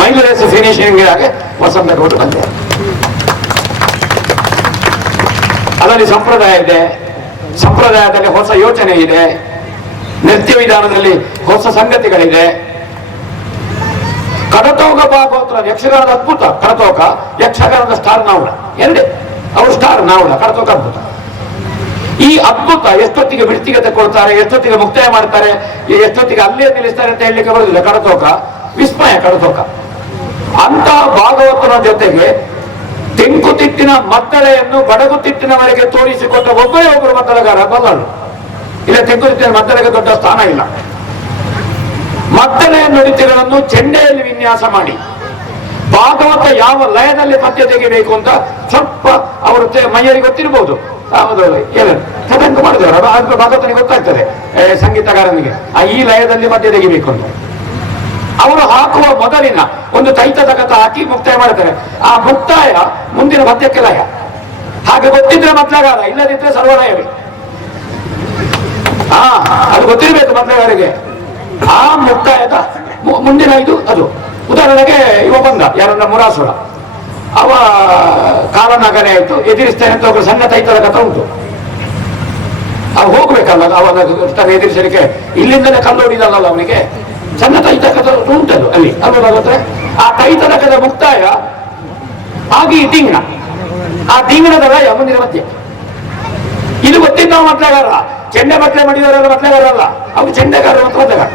ಮೈಲ್ ರೇಸ್ ಫಿನಿಶಿಂಗ್ ಆಗಿ ವಸಂತ ಗೌಡ್ರು ಬಂದೆ. ಅದರಲ್ಲಿ ಸಂಪ್ರದಾಯ ಇದೆ, ಸಂಪ್ರದಾಯದಲ್ಲಿ ಹೊಸ ಯೋಚನೆ ಇದೆ, ನೃತ್ಯ ವಿಧಾನದಲ್ಲಿ ಹೊಸ ಸಂಗತಿಗಳಿದೆ. ಕಡತೋಗ ಭಾಗವತರ ಯಕ್ಷಗಾನದ ಅದ್ಭುತ ಕಡತೋಕ, ಯಕ್ಷಗಾನದ ಸ್ಟಾರ್ ನಾವುಲ ಎರಡೇ. ಅವರು ಸ್ಟಾರ್ ನಾವುಲ, ಕಡತೋಕ ಅದ್ಭುತ. ಈ ಅದ್ಭುತ ಎಷ್ಟೊತ್ತಿಗೆ ಬಿಡ್ತಿಗೆ ತಗೊಳ್ತಾರೆ, ಎಷ್ಟೊತ್ತಿಗೆ ಮುಕ್ತಾಯ ಮಾಡ್ತಾರೆ, ಎಷ್ಟೊತ್ತಿಗೆ ಅಲ್ಲೇ ನಿಲ್ಲಿಸ್ತಾರೆ ಅಂತ ಹೇಳಲಿಕ್ಕೆ ಬರುದಿಲ್ಲ. ಕಡತೋಕ ವಿಸ್ಮಯ. ಕಡತೋಕ ಅಂತ ಭಾಗವತನ ಜೊತೆಗೆ ತೆಂಕುತಿಟ್ಟಿನ ಮದ್ದಳೆಯನ್ನು ಬಡಗುತಿಟ್ಟಿನವರೆಗೆ ತೋರಿಸಿಕೊಟ್ಟ ಒಬ್ಬರೇ ಒಬ್ಬರು ಮದ್ದಳೆಗಾರ ಬಲ್ಲರು. ಇಲ್ಲ, ತೆಂಕುತಿಟ್ಟಿನ ಮದ್ದಳೆಗೆ ದೊಡ್ಡ ಸ್ಥಾನ ಇಲ್ಲ. ಮದ್ದಳೆಯ ನುಡಿತಗಳನ್ನು ಚೆಂಡೆಯಲ್ಲಿ ವಿನ್ಯಾಸ ಮಾಡಿ ಭಾಗವತ ಯಾವ ಲಯದಲ್ಲಿ ಪದ್ಯ ತೆಗಿಬೇಕು ಅಂತ ಸ್ವಲ್ಪ ಅವರು ಮೈಯರಿಗೆ ಗೊತ್ತಿರಬಹುದು. ತದಂಗ ಮಾಡಿದವರು ಭಾಗವತನಿಗೆ ಗೊತ್ತಾಗ್ತದೆ, ಸಂಗೀತಗಾರನಿಗೆ ಈ ಲಯದಲ್ಲಿ ಪದ್ಯ ತೆಗಿಬೇಕು ಅಂತ. ಅವರು ಹಾಕುವ ಮೊದಲಿನ ಒಂದು ತೈತದ ಕಥ ಹಾಕಿ ಮುಕ್ತಾಯ ಮಾಡ್ತಾರೆ. ಆ ಮುಕ್ತಾಯ ಮುಂದಿನ ಪದ್ಯಕ್ಕೆ ಲಯ. ಹಾಗೆ ಗೊತ್ತಿದ್ರೆ ಮದ್ಲಗಾರ, ಇಲ್ಲದಿದ್ರೆ ಸರ್ವಲಯವೇ. ಅದು ಗೊತ್ತಿರಬೇಕು ಮದ್ಲಗಾರಿಗೆ. ಆ ಮುಕ್ತಾಯದ ಮುಂದಿನ ಇದು ಅದು. ಉದಾಹರಣೆಗೆ ಇವ ಬಂದ, ಯಾರನ್ನ ಮುರಾಸುರ, ಅವ ಕಾಲನಗನೆ ಆಯ್ತು, ಎದುರಿಸ್ತೇನೆ ಅಂತ ಒಬ್ಬರು ಸಣ್ಣ ತೈತದ ಕಥೆ ಉಂಟು. ಅವ್ ಹೋಗ್ಬೇಕಲ್ಲ ಅವನ ಎದುರಿಸಲಿಕ್ಕೆ, ಇಲ್ಲಿಂದಲೇ ಕಲ್ಲೋಡಿದಲ್ಲ ಅವನಿಗೆ. ಸಣ್ಣ ತೈತ ಕಥೆ ಉಂಟದು ಅಲ್ಲಿ ಅಲ್ವೇ. ಆ ತೈತದ ಕಥೆ ಮುಕ್ತಾಯ ಆಗಿ ದಿಂಗಣ, ಆ ದಿಂಗಣದ ಲಯ ಮುಂದಿನ ಮಧ್ಯ. ಇದು ಗೊತ್ತಿದ್ದ ನಾವು ಮಟ್ಲೆಗಾರ. ಚೆಂಡೆ ಮಟ್ಲೆ ಮಾಡಿದವರೆಲ್ಲ ಮಟ್ಲೆಗಾರಲ್ಲ, ಅವ್ರು ಚೆಂಡೆಗಾರರು ಮತ್ತು ಮಟ್ಲೆಗಾರ.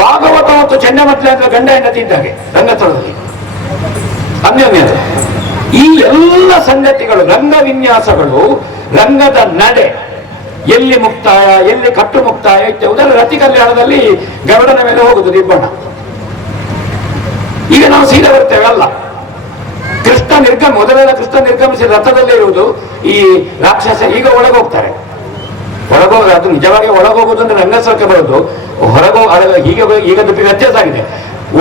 ಭಾಗವತ ಮತ್ತು ಚೆಂಡೆ ಮಟ್ಲೆ ಅಂದ್ರೆ ಗಂಡ ಹೆಂಡತಿ ಇದ್ದಾಗೆ ರಂಗಸ್ಥಳದಲ್ಲಿ ಅನ್ಯೋನ್ಯತೆ. ಈ ಎಲ್ಲ ಸಂಗತಿಗಳು, ರಂಗ ವಿನ್ಯಾಸಗಳು, ರಂಗದ ನಡೆ, ಎಲ್ಲಿ ಮುಕ್ತಾಯ, ಎಲ್ಲಿ ಕಟ್ಟು ಮುಕ್ತಾಯ ಇತ್ಯಾದಿ. ಉದಾಹರಣೆ ರತಿ ಕಲ್ಯಾಣದಲ್ಲಿ ಗರುಡನ ಮೇಲೆ ಹೋಗುದು ದಿಬ್ಬಣ್ಣ. ಈಗ ನಾವು ಸೀದಾ ಬರ್ತೇವೆ ಅಲ್ಲ. ಕೃಷ್ಣ ಮೊದಲೆಲ್ಲ ಕೃಷ್ಣ ನಿರ್ಗಮಿಸಿ ರಥದಲ್ಲೇ ಇರುವುದು. ಈ ರಾಕ್ಷಸ ಈಗ ಒಳಗೋಗ್ತಾರೆ. ಒಳಗೋಗ ಅದು ನಿಜವಾಗಿ ಒಳಗೋಗುದು ಅಂದ್ರೆ ರಂಗಸ್ಥಳಕ್ಕೆ ಬರೋದು. ಈಗದ್ದು ವ್ಯತ್ಯಾಸ ಆಗಿದೆ.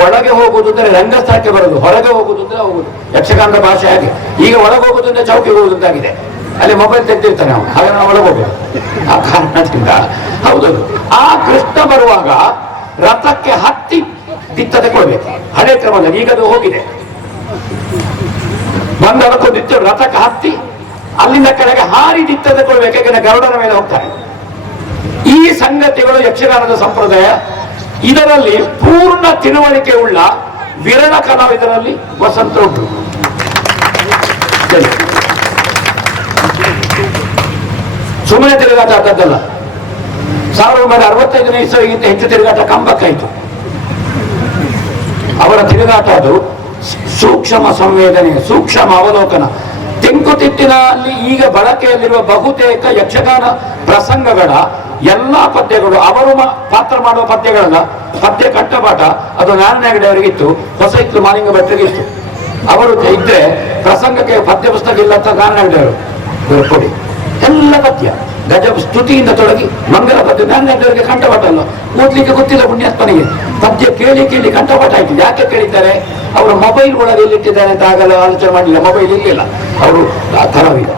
ಒಳಗೆ ಹೋಗುದು ಅಂದ್ರೆ ರಂಗಸ್ಥಳಕ್ಕೆ ಬರೋದು, ಹೊರಗೆ ಹೋಗುದು ಅಂದ್ರೆ ಹೋಗುದು. ಯಕ್ಷಗಾನದ ಭಾಷೆ ಹಾಗೆ. ಈಗ ಒಳಗೋಗುದು ಅಂದ್ರೆ ಚೌಕಿಗೆ ಹೋಗುದು ಅಂತಾಗಿದೆ. ಅಲ್ಲಿ ಮೊಬೈಲ್ ತೆಗೆದಿರ್ತಾನೆ ಅವನು, ಹಾಗೆ ನಾವು ಒಳಗೋಗುದು. ಆ ಕಾರಣದಿಂದ ಹೌದದು. ಆ ಕೃಷ್ಣ ಬರುವಾಗ ರಥಕ್ಕೆ ಹತ್ತಿ ದಿತ್ತ ತಗೊಳ್ಬೇಕು ಹಳೆ ಕ್ರಮದಲ್ಲಿ. ಈಗದು ಹೋಗಿದೆ. ಬಂದವತ್ತು ದಿತ್ತ ರಥಕ್ಕೆ ಹತ್ತಿ ಅಲ್ಲಿಂದ ಕೆಳಗೆ ಹಾರಿ ದಿತ್ತ ತಗೊಳ್ಬೇಕು, ಯಾಕೆಂದ್ರೆ ಗರುಡನ ಮೇಲೆ ಹೋಗ್ತಾರೆ. ಈ ಸಂಗತಿಗಳು ಯಕ್ಷಗಾನದ ಸಂಪ್ರದಾಯ. ಇದರಲ್ಲಿ ಪೂರ್ಣ ತಿಳುವಳಿಕೆ ಉಳ್ಳ ವಿರಳ ಕಲಾವಿದರಲ್ಲಿ ವಸಂತ ಉಂಟು. ಸುಮ್ಮನೆ ತಿರುಗಾಟ ಆದದ್ದಲ್ಲ. 1965ನೇ ಇಸವಿಗಿಂತ ಹೆಚ್ಚು ತಿರುಗಾಟ ಕಂಬಕ್ಕಾಯಿತು. ಅವರ ತಿರುಗಾಟ ಅದು ಸೂಕ್ಷ್ಮ ಸಂವೇದನೆ, ಸೂಕ್ಷ್ಮ ಅವಲೋಕನ. ತೆಂಕುತಿಟ್ಟಿನಲ್ಲಿ ಈಗ ಬಳಕೆಯಲ್ಲಿರುವ ಬಹುತೇಕ ಯಕ್ಷಗಾನ ಪ್ರಸಂಗಗಳ ಎಲ್ಲಾ ಪದ್ಯಗಳು, ಅವರು ಪಾತ್ರ ಮಾಡುವ ಪದ್ಯಗಳಲ್ಲ. ಪದ್ಯ ಕಂಠಪಾಠ ಅದು ನಾರಾಯಣ ಹೆಗಡೆ ಅವರಿಗಿತ್ತು, ಹೊಸ ಇತ್ತು ಮಾಲಿಂಗ ಭಟ್ರಿಗಿತ್ತು. ಅವರು ಇದ್ರೆ ಪ್ರಸಂಗಕ್ಕೆ ಪದ್ಯ ಪುಸ್ತಕ ಇಲ್ಲ ಅಂತ ನಾರಾಯಣ ಹೆಗಡೆ ಅವರು ಕೊಡಿ. ಎಲ್ಲ ಪದ್ಯ ಗಜ ಸ್ತುತಿಯಿಂದ ತೊಡಗಿ ಮಂಗಲ ಪದ್ಯ. ನಾರಾಯಣ ಹೆಗಡೆ ಅವರಿಗೆ ಕಂಠಪಾಠ ಅಲ್ಲ, ಓದ್ಲಿಕ್ಕೆ ಗೊತ್ತಿಲ್ಲ ಪುಣ್ಯಾತ್ಮನಿಗೆ. ಪದ್ಯ ಕೇಳಿ ಕೇಳಿ ಕಂಠಪಾಠ ಆಯ್ತು. ಯಾಕೆ ಕೇಳಿದ್ದಾರೆ? ಅವರು ಮೊಬೈಲ್ ಒಳಗೆ ಎಲ್ಲಿಟ್ಟಿದ್ದಾರೆ ಅಂತ ಆಗಲ್ಲ ಆಲೋಚನೆ ಮಾಡಲಿಲ್ಲ. ಮೊಬೈಲ್ ಇರಲಿಲ್ಲ, ಅವರು ಕಲಾವಿದ.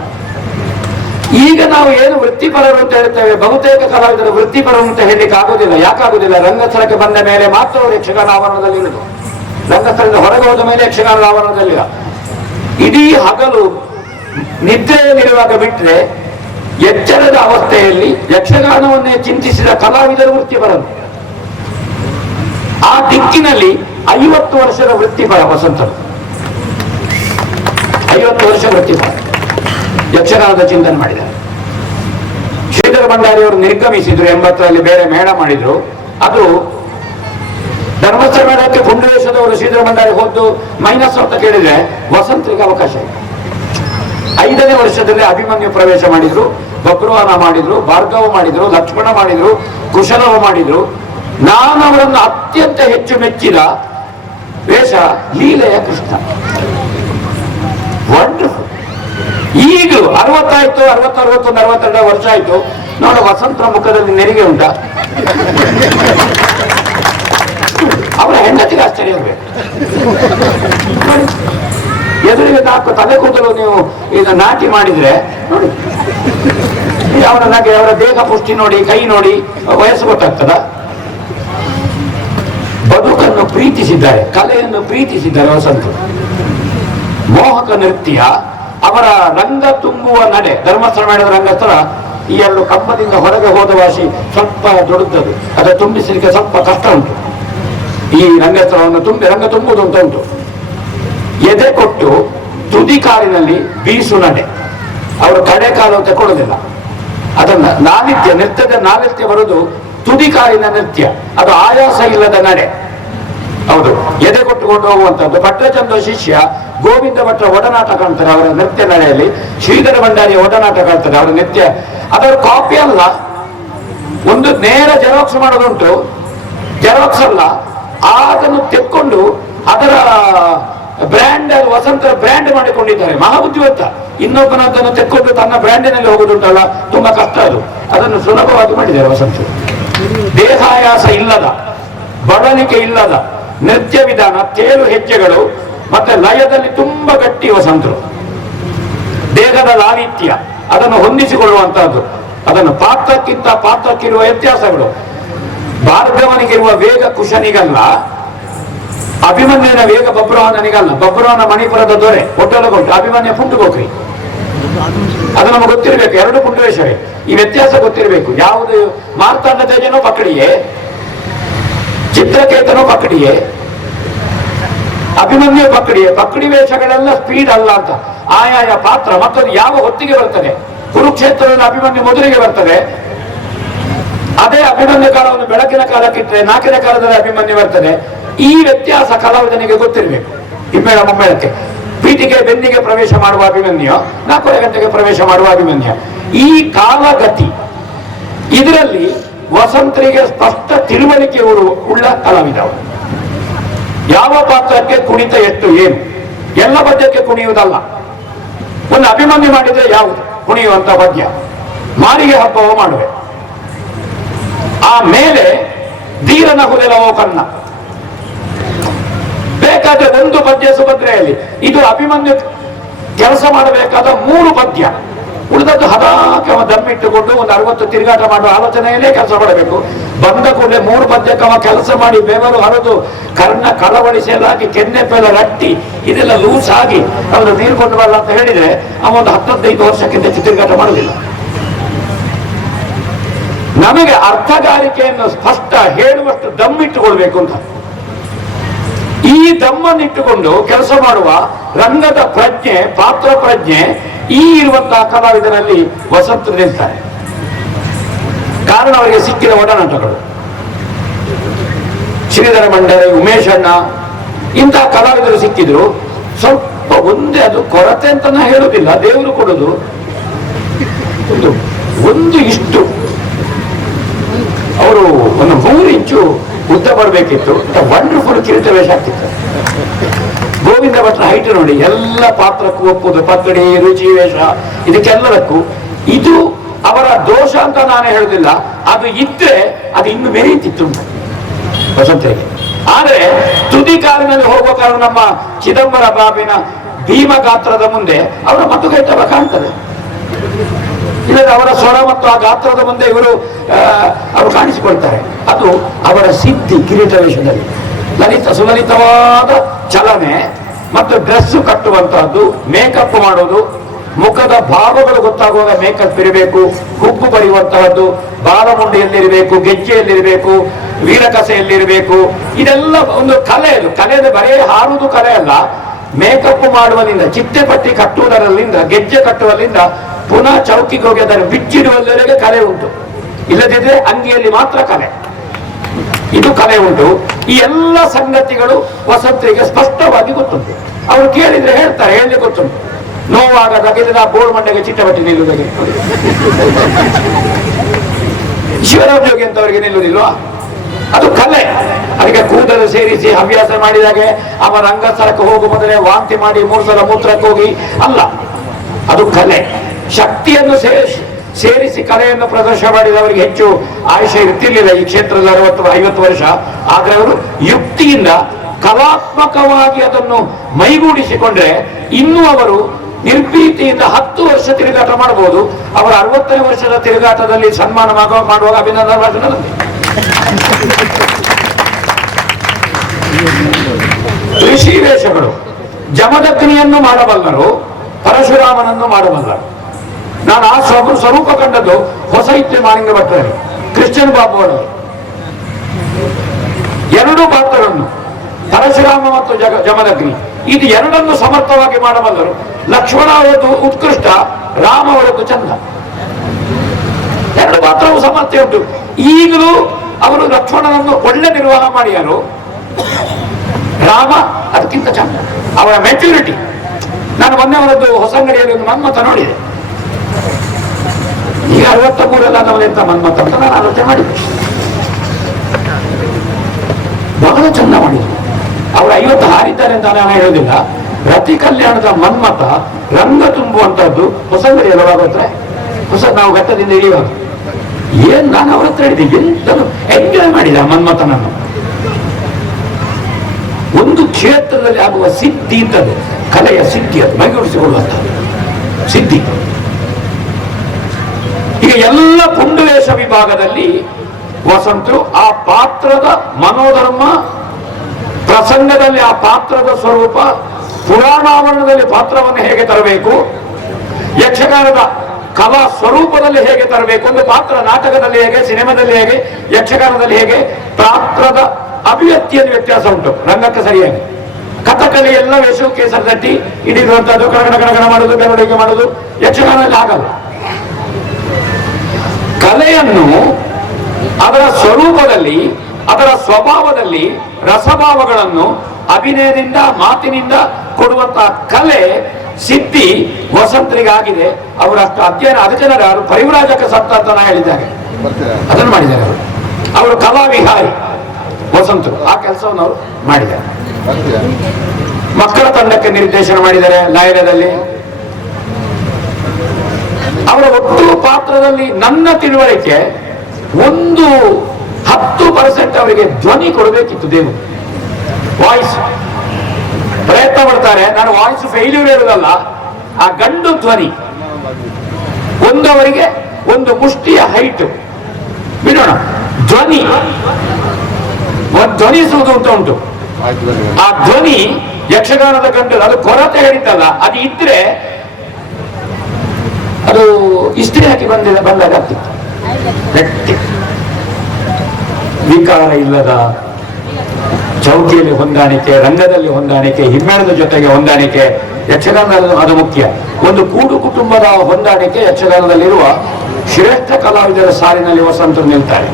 ಈಗ ನಾವು ಏನು ವೃತ್ತಿಪರರು ಅಂತ ಹೇಳ್ತೇವೆ, ಬಹುತೇಕ ಕಲಾವಿದರು ವೃತ್ತಿಪರರು ಅಂತ ಹೇಳಲಿಕ್ಕೆ ಆಗುದಿಲ್ಲ. ಯಾಕಾಗುದಿಲ್ಲ? ರಂಗಸ್ಥಳಕ್ಕೆ ಬಂದ ಮೇಲೆ ಮಾತ್ರ ಅವರು ಯಕ್ಷಗಾನ ಆವರಣದಲ್ಲಿ ಇರುವುದು. ರಂಗಸ್ಥಳದಿಂದ ಹೊರಗೆ ಹೋದ ಮೇಲೆ ಯಕ್ಷಗಾನದ ಆವರಣದಲ್ಲಿಲ್ಲ. ಇಡೀ ಹಗಲು ನಿದ್ರೆಯಲ್ಲಿರುವಾಗ ಬಿಟ್ಟರೆ ಎಚ್ಚರದ ಅವಸ್ಥೆಯಲ್ಲಿ ಯಕ್ಷಗಾನವನ್ನೇ ಚಿಂತಿಸಿದ ಕಲಾವಿದರು ವೃತ್ತಿಪರರು. ಆ ದಿಕ್ಕಿನಲ್ಲಿ 50 ವರ್ಷದ ವೃತ್ತಿಪರ ವಸಂತರು. 50 ವರ್ಷ ವೃತ್ತಿಪರ ಯಕ್ಷಗಾನದ ಚಿಂತನೆ ಮಾಡಿದ್ದಾರೆ. ಶ್ರೀಧರ ಭಂಡಾರಿಯವರು ನಿರ್ಗಮಿಸಿದ್ರು 80ರಲ್ಲಿ, ಬೇರೆ ಮೇಳ ಮಾಡಿದ್ರು. ಅದು ಧರ್ಮಸ್ಥಳ ಮೇಳಕ್ಕೆ ಪುಂಡರೇಶದವರು ಶ್ರೀಧರ ಭಂಡಾರಿ ಹೋದ್ದು ಮೈನಸ್ ಅಂತ ಕೇಳಿದ್ರೆ ವಸಂತರಿಗೆ ಅವಕಾಶ ಇದೆ. 5ನೇ ವರ್ಷದಲ್ಲಿ ಅಭಿಮನ್ಯು ಪ್ರವೇಶ ಮಾಡಿದ್ರು, ಬಬ್ರುವಾನ ಮಾಡಿದ್ರು, ಭಾರ್ಗವ ಮಾಡಿದ್ರು, ಲಕ್ಷ್ಮಣ ಮಾಡಿದ್ರು, ಕುಶಲವ ಮಾಡಿದ್ರು. ನಾನು ಅವರನ್ನು ಅತ್ಯಂತ ಹೆಚ್ಚು ಮೆಚ್ಚಿದ ವೇಷ ಲೀಲೆಯ ಕೃಷ್ಣ. ವಂಡರ್ಫುಲ್. ಈಗಲೂ 60 ಆಯ್ತು, 60, 61, 62 ವರ್ಷ ಆಯ್ತು. ನೋಡ ವಸಂತರ ಮುಖದಲ್ಲಿ ನೆರಿಗೆ ಉಂಟ. ಅವರ ಹೆಂಡತಿಗೆ ಆಶ್ಚರ್ಯ ಇರಬೇಕು. ಎದುರಿಗೆ 4 ತಲೆ ಕೂದಲು ನೀವು ಈಗ ನಾಟಿ ಮಾಡಿದ್ರೆ ನೋಡಿ, ಅವರ ದೇಹ ಪುಷ್ಟಿ ನೋಡಿ, ಕೈ ನೋಡಿ ವಯಸ್ಸು ಗೊತ್ತಾಗ್ತದ. ಬದುಕನ್ನು ಪ್ರೀತಿಸಿದ್ದಾರೆ, ಕಲೆಯನ್ನು ಪ್ರೀತಿಸಿದ್ದಾರೆ ವಸಂತರು. ಮೋಹಕ ನೃತ್ಯ, ಅವರ ರಂಗ ತುಂಬುವ ನಡೆ. ಧರ್ಮಸ್ಥಳ ಮಾಡಿದ ರಂಗಸ್ಥಳ ಈ 2 ಕಂಬದಿಂದ ಹೊರಗೆ ಹೋದ ವಾಸಿ ಸ್ವಲ್ಪ ದೊಡ್ಡದು, ಅದನ್ನು ತುಂಬಿಸಲಿಕ್ಕೆ ಸ್ವಲ್ಪ ಕಷ್ಟ ಉಂಟು. ಈ ರಂಗಸ್ಥಳವನ್ನು ರಂಗ ತುಂಬುವುದು ಅಂತ ಉಂಟು. ಎದೆ ಕೊಟ್ಟು ತುದಿ ಕಾಲಿನಲ್ಲಿ ಬೀಸು ನಡೆ, ಅವರು ಕಡೆ ಕಾಲು ತಗೊಳ್ಳೋದಿಲ್ಲ. ಅದನ್ನ ನಾಲಿತ್ಯ, ನೃತ್ಯದ ನಾಲಿತ್ಯ ಬರುವುದು ತುದಿ ಕಾಲಿನ ನೃತ್ಯ, ಅದು ಆಯಾಸ ಇಲ್ಲದ ನಡೆ. ಹೌದು, ಎದೆ ಕೊಟ್ಟುಕೊಂಡು ಹೋಗುವಂತದ್ದು. ಭಟ್ರಚಂದ್ರ ಶಿಷ್ಯ ಗೋವಿಂದ ಭಟ್ರ ಒಡನಾಟ ಕಾಣ್ತಾರೆ ಅವರ ನೃತ್ಯ ನಡೆಯಲ್ಲಿ, ಶ್ರೀಧರ ಭಂಡಾರಿಯ ಒಡನಾಟ ಕಾಣ್ತಾರೆ ಅವರ ನೃತ್ಯ. ಅದರ ಕಾಪಿ ಅಲ್ಲ, ಒಂದು ನೇರ ಜೆರಾಕ್ಸ್ ಮಾಡೋದುಂಟು, ಜೆರಾಕ್ಸ್ ಅಲ್ಲ, ಅದನ್ನು ತೆಕ್ಕೊಂಡು ಅದರ ಬ್ರ್ಯಾಂಡ್, ವಸಂತರ ಬ್ರ್ಯಾಂಡ್ ಮಾಡಿಕೊಂಡಿದ್ದಾರೆ. ಮಹಾಬುದ್ಧಿವಂತ. ಇನ್ನೊಬ್ಬನದನ್ನು ತೆಕ್ಕೊಂಡು ತನ್ನ ಬ್ರ್ಯಾಂಡಿನಲ್ಲಿ ಹೋಗುದುಂಟಲ್ಲ, ತುಂಬಾ ಕಷ್ಟ ಅದು. ಅದನ್ನು ಸುಲಭವಾಗಿ ಮಾಡಿದ್ದಾರೆ ವಸಂತರು. ದೇಹಾಯಾಸ ಇಲ್ಲದ, ಬಳಲಿಕೆ ಇಲ್ಲದ ನೃತ್ಯ ವಿಧಾನ, ತೇಲು ಹೆಜ್ಜೆಗಳು ಮತ್ತೆ ಲಯದಲ್ಲಿ ತುಂಬಾ ಗಟ್ಟಿ ವಸಂತರು. ದೇಹದ ಲಾಲಿತ್ಯ ಅದನ್ನು ಹೊಂದಿಸಿಕೊಳ್ಳುವಂತಹದ್ದು. ಅದನ್ನು ಪಾತ್ರಕ್ಕಿಂತ ಪಾತ್ರಕ್ಕಿರುವ ವ್ಯತ್ಯಾಸಗಳು. ಭಾರ್ಗವನಿಗಿರುವ ವೇಗ ಕುಶನಿಗಲ್ಲ, ಅಭಿಮನ್ಯನ ವೇಗ ಬಬ್ರವನಿಗಲ್ಲ. ಬಬ್ರವನ ಮಣಿಪುರದ ದೊರೆ ಒಟ್ಟೊಳಗೊಂಡು, ಅಭಿಮನ್ಯ ಪುಂಡುಗೋಕ್ರಿ. ಅದು ನಮಗೆ ಗೊತ್ತಿರಬೇಕು, ಎರಡು ಪುಂಡುವೇಶವೇ. ಈ ವ್ಯತ್ಯಾಸ ಗೊತ್ತಿರಬೇಕು. ಯಾವುದು ಮಾರ್ತಾಂಡ ತೇಜನೋ ಪಕಡಿಯೇ, ಚಿತ್ರಕೇತನೋ ಪಕಡಿಯೇ, ಅಭಿಮನ್ಯು ಪಕಡಿಯೇ. ಪಕಡಿ ವೇಷಗಳೆಲ್ಲ ಸ್ಪೀಡ್ ಅಲ್ಲ ಅಂತ. ಆಯಾಯ ಪಾತ್ರ ಮತ್ತೊಂದು ಯಾವ ಹೊತ್ತಿಗೆ ಬರ್ತದೆ. ಕುರುಕ್ಷೇತ್ರದಲ್ಲಿ ಅಭಿಮನ್ಯು ಮೊದಲಿಗೆ ಬರ್ತದೆ, ಅದೇ ಅಭಿಮನ್ಯು ಕಾಲವನ್ನು ಬೆಳಕಿನ ಕಾಲಕ್ಕಿಟ್ಟರೆ 4ನೇ ಕಾಲದಲ್ಲಿ ಅಭಿಮನ್ಯು ಬರ್ತದೆ. ಈ ವ್ಯತ್ಯಾಸ ಕಲಾವಿದನಿಗೆ ಗೊತ್ತಿರಬೇಕು. ಹಿಮ್ಮೇಳ ಮುಮ್ಮೇಳಕ್ಕೆ ಪೀಠಿಗೆ ಬೆನ್ನಿಗೆ ಪ್ರವೇಶ ಮಾಡುವ ಅಭಿಮನ್ಯು, 4 ಗಂಟೆಗೆ ಪ್ರವೇಶ ಮಾಡುವ ಅಭಿಮನ್ಯು. ಈ ಕಾಲಗತಿ ಇದರಲ್ಲಿ ವಸಂತರಿಗೆ ಸ್ಪಷ್ಟ ತಿಳುವಳಿಕೆ ಉಳ್ಳ ಕಲಾವಿದ. ಯಾವ ಪಾತ್ರಕ್ಕೆ ಕುಣಿತ ಎಷ್ಟು ಏನು, ಎಲ್ಲ ಪದ್ಯಕ್ಕೆ ಕುಣಿಯುವುದಲ್ಲ. ಒಂದು ಅಭಿಮನ್ಯು ಮಾಡಿದ್ರೆ ಯಾವುದು ಕುಣಿಯುವಂತ ಪದ್ಯ, ಮಾರಿಗೆ ಹಬ್ಬವ ಮಾಡುವೆ. ಆಮೇಲೆ ಧೀರನ ಹುಲೆಲವೋ ಕನ್ನ. ಬೇಕಾದ್ರೆ ಒಂದು ಪದ್ಯ ಸುಭದ್ರೆಯಲ್ಲಿ, ಇದು ಅಭಿಮನ್ಯು ಕೆಲಸ ಮಾಡಬೇಕಾದ 3 ಪದ್ಯ. ಉಳಿದದ್ದು ಹದಾಕೆ ದಮ್ಮಿಟ್ಟುಕೊಂಡು ಒಂದು 60 ತಿರುಗಾಟ ಮಾಡುವ ಆಲೋಚನೆಯಲ್ಲೇ ಕೆಲಸ ಮಾಡಬೇಕು. ಬಂದ ಕೂಡಲೇ 3 ಪದ್ಯಕ್ಕೆ ಕೆಲಸ ಮಾಡಿ ಬೆವರು ಹರಿದು ಕರ್ಣ ಕಳವಳಿಸಲಾಗಿ ಕೆನ್ನೆಪ್ಪೆಲ್ಲ ರಟ್ಟಿ ಇದೆಲ್ಲ ಲೂಸ್ ಆಗಿ ಅವರು ನೀರು ಕೊಂಡು ಬರಲ್ಲ ಅಂತ ಹೇಳಿದ್ರೆ ಅವ ಒಂದು 10-15 ವರ್ಷಕ್ಕಿಂತ ಹೆಚ್ಚು ತಿರುಗಾಟ ಮಾಡುವುದಿಲ್ಲ. ನಮಗೆ ಅರ್ಥಗಾರಿಕೆಯನ್ನು ಸ್ಪಷ್ಟ ಹೇಳುವಷ್ಟು ದಮ್ಮಿಟ್ಟುಕೊಳ್ಬೇಕು ಅಂತ. ಈ ದಮ್ಮನ್ನಿಟ್ಟುಕೊಂಡು ಕೆಲಸ ಮಾಡುವ ರಂಗದ ಪ್ರಜ್ಞೆ, ಪಾತ್ರ ಪ್ರಜ್ಞೆ ಈ ಇರುವಂತಹ ಕಲಾವಿದರಲ್ಲಿ ವಸಂತ ನಿಲ್ತಾರೆ. ಕಾರಣ ಅವರಿಗೆ ಸಿಕ್ಕಿದ ಒಡನಾಟಗಳು. ಶ್ರೀಧರ ಭಂಡಾರಿ, ಉಮೇಶ್ ಅಣ್ಣ, ಇಂತಹ ಕಲಾವಿದರು ಸಿಕ್ಕಿದ್ರು. ಸ್ವಲ್ಪ ಒಂದೇ, ಅದು ಕೊರತೆ ಅಂತ ನಾ ಹೇಳುವುದಿಲ್ಲ, ದೇವರು ಕೊಡುದು ಒಂದು ಇಷ್ಟು. ಅವರು ಒಂದು 3 ಇಂಚು ಉದ್ದ ಬರಬೇಕಿತ್ತು. ವಂಡರ್ಫುಲ್ ಕಿರೀಟ ವೇಷ ಆಗ್ತಿತ್ತು. ಗೋವಿಂದ ಭಟ್ರ ಹೈಟ್ ನೋಡಿ, ಎಲ್ಲ ಪಾತ್ರಕ್ಕೂ ಒಪ್ಪುದು, ಪಕ್ಕಡಿ, ರುಚಿ ವೇಷ, ಇದಕ್ಕೆಲ್ಲದಕ್ಕೂ. ಇದು ಅವರ ದೋಷ ಅಂತ ನಾನು ಹೇಳುದಿಲ್ಲ, ಅದು ಇದ್ರೆ ಅದು ಇನ್ನು ಮೆರೀತಿತ್ತು ವಸಂತರಿಗೆ. ಆದ್ರೆ ತುದಿ ಕಾಲಿನಲ್ಲಿ ಹೋಗುವ ಕಾರಣ ನಮ್ಮ ಚಿದಂಬರ ಬಾಬಿನ ಭೀಮ ಗಾತ್ರದ ಮುಂದೆ ಅವರ ಮತುಕೈತವ ಕಾಣ್ತದೆ. ಇಲ್ಲದೆ ಅವರ ಸ್ವರ ಮತ್ತು ಆ ಗಾತ್ರದ ಮುಂದೆ ಅವರು ಕಾಣಿಸಿಕೊಳ್ತಾರೆ. ಅದು ಅವರ ಸಿದ್ಧಿ. ಕಿರೀಟ ವೇಷದಲ್ಲಿ ಸುಲಲಿತವಾದ ಚಲನೆ ಮತ್ತು ಡ್ರೆಸ್ ಕಟ್ಟುವಂತಹದ್ದು, ಮೇಕಪ್ ಮಾಡೋದು, ಮುಖದ ಭಾವಗಳು ಗೊತ್ತಾಗುವಾಗ ಮೇಕಪ್ ಇರಬೇಕು, ಹುಬ್ಬು ಬರೆಯುವಂತಹದ್ದು, ಬಾಲಮುಂಡಿಯಲ್ಲಿರಬೇಕು, ಗೆಜ್ಜೆಯಲ್ಲಿರಬೇಕು, ವೀರಕಸೆಯಲ್ಲಿರಬೇಕು. ಇದೆಲ್ಲ ಒಂದು ಕಲೆ. ಅದು ಕಲೆಯಲ್ಲಿ ಬರೇ ಹಾರುವುದು ಕಲೆ ಅಲ್ಲ. ಮೇಕಪ್ ಮಾಡುವಲ್ಲಿಂದ, ಚಿಟ್ಟೆ ಪಟ್ಟಿ ಕಟ್ಟುವುದರಲ್ಲಿಂದ, ಗೆಜ್ಜೆ ಕಟ್ಟುವಲ್ಲಿಂದ ಪುನಃ ಚೌಕಿಗೆ ಹೋಗಿ ಅದನ್ನು ಬಿಚ್ಚಿಡುವಲ್ಲಿವರೆಗೆ ಕಲೆ ಉಂಟು. ಇಲ್ಲದಿದ್ರೆ ಅಂಗಿಯಲ್ಲಿ ಮಾತ್ರ ಕಲೆ. ಇದು ಕಲೆ ಉಂಟು. ಈ ಎಲ್ಲ ಸಂಗತಿಗಳು ವಸಂತರಿಗೆ ಸ್ಪಷ್ಟವಾಗಿ ಗೊತ್ತುಂಟು. ಅವರು ಕೇಳಿದ್ರೆ ಹೇಳ್ತಾರೆ, ಹೇಳಿ ಗೊತ್ತುಂಟು. ನೋವಾಗ ತಗೆದ ಬೋಳ್ ಮಂಡೆಗೆ ಚಿಟ್ಟಪಟ್ಟಿ ನಿಲ್ಲುವುದಾಗೆ, ಶಿವರಾಮ್ ಜೋಗಿ ಅಂತವರಿಗೆ ನಿಲ್ಲುವುದಿಲ್ವಾ? ಅದು ಕಲೆ. ಅದಕ್ಕೆ ಕೂದಲು ಸೇರಿಸಿ ಹವ್ಯಾಸ ಮಾಡಿದಾಗೆ ಅವರ ರಂಗಸ್ಥಳಕ್ಕೆ ಹೋಗುವ ಮೊದಲೇ ವಾಂತಿ ಮಾಡಿ 3 ಸಲ ಮೂತ್ರಕ್ಕೆ ಹೋಗಿ ಅಲ್ಲ, ಅದು ಕಲೆ. ಶಕ್ತಿಯನ್ನು ಸೇರಿಸಿ ಕಲೆಯನ್ನು ಪ್ರದರ್ಶನ ಮಾಡಿದವರಿಗೆ ಹೆಚ್ಚು ಆಯುಷ್ಯ ಇರ್ತಿರ್ಲಿಲ್ಲ ಈ ಕ್ಷೇತ್ರದಲ್ಲಿ 60-50 ವರ್ಷ. ಆದ್ರೆ ಅವರು ಯುಕ್ತಿಯಿಂದ ಕಲಾತ್ಮಕವಾಗಿ ಅದನ್ನು ಮೈಗೂಡಿಸಿಕೊಂಡ್ರೆ ಇನ್ನೂ ಅವರು ನಿರ್ಭೀತಿಯಿಂದ 10 ವರ್ಷ ತಿರುಗಾಟ ಮಾಡಬಹುದು. ಅವರ 60ನೇ ವರ್ಷದ ತಿರುಗಾಟದಲ್ಲಿ ಸನ್ಮಾನ ಮಾಡುವಾಗ ಅಭಿನಂದನ ಭಾಷಣದಲ್ಲಿ ಋಷಿ ವೇಷಗಳು. ಜಮದಗ್ನಿಯನ್ನು ಮಾಡಬಲ್ಲರು, ಪರಶುರಾಮನನ್ನು ಮಾಡಬಲ್ಲರು. ನಾನು ಆ ಸ್ವರೂಪ ಕಂಡದ್ದು ಹೊಸ ಇತ್ತೆ ಮಾಲಿಂಗ ಭಟ್ಟರಲ್ಲಿ, ಕ್ರಿಶ್ಚಿಯನ್ ಬಾಬು ಅವರು. ಎರಡು ಪಾತ್ರಗಳನ್ನು ಪರಶುರಾಮ ಮತ್ತು ಜಮದಗ್ನಿ ಇದು ಎರಡನ್ನು ಸಮರ್ಥವಾಗಿ ಮಾಡಬಲ್ಲರು. ಲಕ್ಷ್ಮಣ ಅವರದ್ದು ಉತ್ಕೃಷ್ಟ, ರಾಮ ಅವರದ್ದು ಚಂದ. ಎರಡು ಪಾತ್ರವು ಸಮರ್ಥ್ಯ ಉಂಟು. ಈಗಲೂ ಅವರು ಲಕ್ಷ್ಮಣನನ್ನು ಒಳ್ಳೆ ನಿರ್ವಾಹ ಮಾಡಿದರು, ರಾಮ ಅದಕ್ಕಿಂತ ಚಂದ. ಅವರ ಮೆಚುರಿಟಿ. ನಾನು ಮೊನ್ನೆ ಅವರದ್ದು ಹೊಸಂಗಡಿಯಲ್ಲಿ ಒಂದು ಮನ್ಮಥ ನೋಡಿದೆ. ಈಗ 63 ಎಂತ ಮನ್ಮಥ ಅಂತ ನಾನು ಆಲೋಚನೆ ಮಾಡಿದ್ದೆ. ಬಹಳ ಚಂದ ಮಾಡಿದ್ರು. ಅವರು 50 ಹಾರಿದ್ದಾರೆ ಅಂತ ನಾನು ಹೇಳೋದಿಲ್ಲ. ರತಿ ಕಲ್ಯಾಣದ ಮನ್ಮಥ ರಂಗ ತುಂಬುವಂತಹದ್ದು ಹೊಸಂಗಡಿಯಲ್ಲಿ ಹೋಗೋದ್ರೆ ನಾವು ಘಟ್ಟದಿಂದ ಇಳಿಯುವಾಗ ನಾನು ಅವ್ರ ಹತ್ರ ಹೇಳಿದೆ, ಎಂತನು ಎಂಜಾಯ್ ಮಾಡಿದ ಮನ್ಮಥನನ್ನು. ಒಂದು ಕ್ಷೇತ್ರದಲ್ಲಿ ಆಗುವ ಸಿದ್ಧಿ ಇರ್ತದೆ, ಕಲೆಯ ಸಿದ್ಧಿ, ಅದು ಮೈಗೂಡಿಸಿಕೊಳ್ಳುವಂಥದ್ದು ಸಿದ್ಧಿ. ಈಗ ಎಲ್ಲ ಪುಂಡವೇಶ ವಿಭಾಗದಲ್ಲಿ ವಸಂತರು ಆ ಪಾತ್ರದ ಮನೋಧರ್ಮ, ಪ್ರಸಂಗದಲ್ಲಿ ಆ ಪಾತ್ರದ ಸ್ವರೂಪ, ಪುರಾಣಾವರಣದಲ್ಲಿ ಪಾತ್ರವನ್ನು ಹೇಗೆ ತರಬೇಕು, ಯಕ್ಷಗಾನದ ಕಲಾ ಸ್ವರೂಪದಲ್ಲಿ ಹೇಗೆ ತರಬೇಕು, ಒಂದು ಪಾತ್ರ ನಾಟಕದಲ್ಲಿ ಹೇಗೆ, ಸಿನಿಮಾದಲ್ಲಿ ಹೇಗೆ, ಯಕ್ಷಗಾನದಲ್ಲಿ ಹೇಗೆ, ಪಾತ್ರದ ಅಭಿವ್ಯಕ್ತಿಯಲ್ಲಿ ವ್ಯತ್ಯಾಸ ಉಂಟು. ರಂಗಕ್ಕೆ ಸರಿಯಾಗಿ ಕಥಕಲಿ ಎಲ್ಲ ವೇಷ ಕೇಸರ ತಟ್ಟಿ ಹಿಡಿಯುವಂತಹದ್ದು, ಕಣಗಣ ಮಾಡುದು, ಬೆರಳಿಗೆ ಮಾಡುದು, ಯಕ್ಷಗಾನದಲ್ಲಿ ಆಗಲ್ಲ. ಕಲೆಯನ್ನು ಅದರ ಸ್ವರೂಪದಲ್ಲಿ, ಅದರ ಸ್ವಭಾವದಲ್ಲಿ, ರಸಭಾವಗಳನ್ನು ಅಭಿನಯದಿಂದ, ಮಾತಿನಿಂದ ಕೊಡುವಂತಹ ಕಲೆ ಸಿದ್ಧಿ ವಸಂತರಿಗಾಗಿದೆ. ಅವರಷ್ಟು ಅಧ್ಯಯನ, ಅದಕ್ಕೆ ಅವರು ಪರಿವ್ರಾಜಕ ಸತ್ತ ಅಂತ ಹೇಳಿದ್ದಾರೆ, ಅದನ್ನು ಮಾಡಿದ್ದಾರೆ. ಅವರು ಕಲಾವಿಹಾರಿ ವಸಂತರು, ಆ ಕೆಲಸವನ್ನು ಅವರು ಮಾಡಿದ್ದಾರೆ. ಮಕ್ಕಳ ತಂಡಕ್ಕೆ ನಿರ್ದೇಶನ ಮಾಡಿದ್ದಾರೆ ಲಾಯರದಲ್ಲಿ. ಅವರ ಒಟ್ಟು ಪಾತ್ರದಲ್ಲಿ ನನ್ನ ತಿಳುವಳಿಕೆ 10% ಅವರಿಗೆ ಧ್ವನಿ ಕೊಡಬೇಕಿತ್ತು. ದೇವರು ವಾಯ್ಸ್ ಪ್ರಯತ್ನ ಪಡ್ತಾರೆ. ನಾನು ವಾಯ್ಸ್ ಫೇಲ್ಯೂರ್ ಹೇಳುವುದಲ್ಲ, ಆ ಗಂಡು ಧ್ವನಿ ಅವರಿಗೆ ಒಂದು ಮುಷ್ಟಿಯ ಹೈಟ್ ಬಿಡೋಣ, ಧ್ವನಿಸುವುದು ಅಂತ ಉಂಟು. ಆ ಧ್ವನಿ ಯಕ್ಷಗಾನದ ಗಂಡು, ಅದು ಕೊರತೆ ಹೇಳಿದ್ದಲ್ಲ, ಅದು ಇದ್ರೆ ಅದು ಇಸ್ತ್ರಿ ಹಾಕಿ ಬಂದಾಗ ಆಗ್ತಿತ್ತು. ವಿಕಾರ ಇಲ್ಲದ ಚೌಕಿಯಲ್ಲಿ ಹೊಂದಾಣಿಕೆ, ರಂಗದಲ್ಲಿ ಹೊಂದಾಣಿಕೆ, ಹಿಮ್ಮೇಳದ ಜೊತೆಗೆ ಹೊಂದಾಣಿಕೆ, ಯಕ್ಷಗಾನದಲ್ಲಿ ಅದು ಮುಖ್ಯ. ಒಂದು ಕೂಡು ಕುಟುಂಬದ ಹೊಂದಾಣಿಕೆ ಯಕ್ಷಗಾನದಲ್ಲಿರುವ ಶ್ರೇಷ್ಠ ಕಲಾವಿದರ ಸಾಲಿನಲ್ಲಿ ವಸಂತರು ನಿಲ್ತಾರೆ.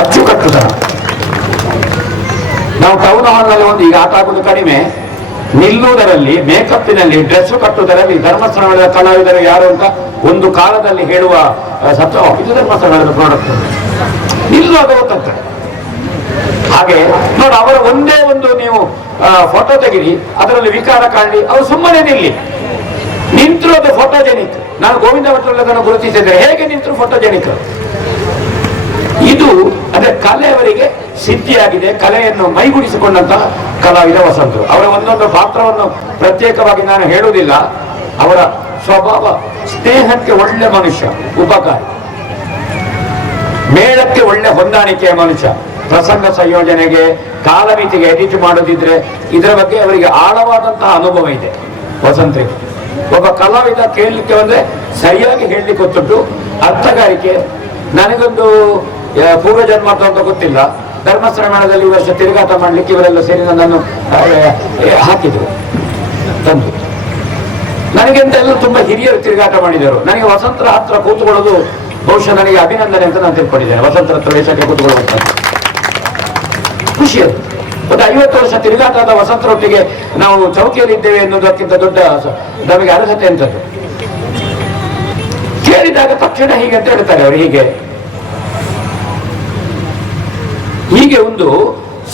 ಅಚ್ಚುಕಟ್ಟುತನ. ನಾವು ಟೌನ್ ಹಾಲ್ನಲ್ಲಿ ಒಂದು ಈಗ ಆಟ ಆಗುವುದು ಕಡಿಮೆ, ನಿಲ್ಲುವುದರಲ್ಲಿ, ಮೇಕಪ್ಪಿನಲ್ಲಿ, ಡ್ರೆಸ್ ಕಟ್ಟುವುದರಲ್ಲಿ ಧರ್ಮಸ್ಥಳ ಮಾಡಿದ ಕಲಾವಿದರು ಯಾರು ಅಂತ ಒಂದು ಕಾಲದಲ್ಲಿ ಹೇಳುವ ಸತ್ವ, ಇದು ಧರ್ಮಸ್ಥಳ ಮಾಡಿದ ಪ್ರಾಡಕ್ಟ್ ನಿಲ್ಲುವಾಗ ಗೊತ್ತಾಗ್ತದೆ. ಹಾಗೆ ನೋಡಿ, ಅವರ ಒಂದೇ ಒಂದು ನೀವು ಫೋಟೋ ತೆಗಿರಿ, ಅದರಲ್ಲಿ ವಿಕಾರ ಕಾಣಲಿ, ಅವರು ಸುಮ್ಮನೆ ನಿಂತರು ಅದು ಫೋಟೋಜೆನಿಕ್. ನಾನು ಗೋವಿಂದ ಭಟ್ರಲ್ಲಿ ಅದನ್ನು ಗುರುತಿಸಿದ್ದೇನೆ, ಹೇಗೆ ನಿಂತರು ಫೋಟೋಜೆನಿಕ್. ಇದು ಅದೇ ಕಲೆಯವರಿಗೆ ಸಿದ್ಧಿಯಾಗಿದೆ. ಕಲೆಯನ್ನು ಮೈಗೂಡಿಸಿಕೊಂಡಂತಹ ಕಲಾವಿದ ವಸಂತರು. ಅವರ ಒಂದೊಂದು ಪಾತ್ರವನ್ನು ಪ್ರತ್ಯೇಕವಾಗಿ ನಾನು ಹೇಳುವುದಿಲ್ಲ. ಅವರ ಸ್ವಭಾವ ಸ್ನೇಹಕ್ಕೆ ಒಳ್ಳೆ ಮನುಷ್ಯ, ಉಪಕಾರಿ, ಮೇಳಕ್ಕೆ ಒಳ್ಳೆ ಹೊಂದಾಣಿಕೆಯ ಮನುಷ್ಯ, ಪ್ರಸಂಗ ಸಂಯೋಜನೆಗೆ, ಕಾಲಮಿತಿಗೆ ಎಡಿಟ್ ಮಾಡೋದಿದ್ರೆ ಇದರ ಬಗ್ಗೆ ಅವರಿಗೆ ಆಳವಾದಂತಹ ಅನುಭವ ಇದೆ ವಸಂತರಿಗೆ. ಒಬ್ಬ ಕಲಾವಿದ ಕೇಳಲಿಕ್ಕೆ ಬಂದ್ರೆ ಸರಿಯಾಗಿ ಹೇಳಲಿಕ್ಕೆ ಗೊತ್ತುಂಟು, ಅರ್ಥಗಾರಿಕೆ. ನನಗೊಂದು ಪೂರ್ವಜನ್ಮ ಅಂತ ಗೊತ್ತಿಲ್ಲ, ಧರ್ಮಸ್ಥಳ ಮೇಳದಲ್ಲಿ ಈ ವರ್ಷ ತಿರುಗಾಟ ಮಾಡ್ಲಿಕ್ಕೆ ಇವರೆಲ್ಲ ಸೇರಿ ನನ್ನನ್ನು ಹಾಕಿದ್ರು, ತಂದು. ನನಗೆಂತ ಎಲ್ಲ ತುಂಬಾ ಹಿರಿಯರು ತಿರುಗಾಟ ಮಾಡಿದರು. ನನಗೆ ವಸಂತರ ಹತ್ರ ಕೂತ್ಕೊಳ್ಳೋದು ಬಹುಶಃ ನನಗೆ ಅಭಿನಂದನೆ ಅಂತ ನಾನು ತಿಳ್ಕೊಂಡಿದ್ದೇನೆ. ವಸಂತರ ಹತ್ರ ವೇಷಕ್ಕೆ ಕೂತ್ಕೊಳ್ಳುವಂತ ಖುಷಿ ಅದು. ಒಂದು 50 ವರ್ಷ ತಿರುಗಾಟದ ವಸಂತರೊಟ್ಟಿಗೆ ನಾವು ಚೌಕಿಯಲ್ಲಿ ಇದ್ದೇವೆ ಎನ್ನುವುದಕ್ಕಿಂತ ದೊಡ್ಡ ನಮಗೆ ಅರ್ಹತೆ ಎಂತದ್ದು. ಕೇಳಿದಾಗ ತಕ್ಷಣ ಹೀಗೆ ಅಂತ ಹೇಳ್ತಾರೆ ಅವರು. ಹೀಗೆ ಒಂದು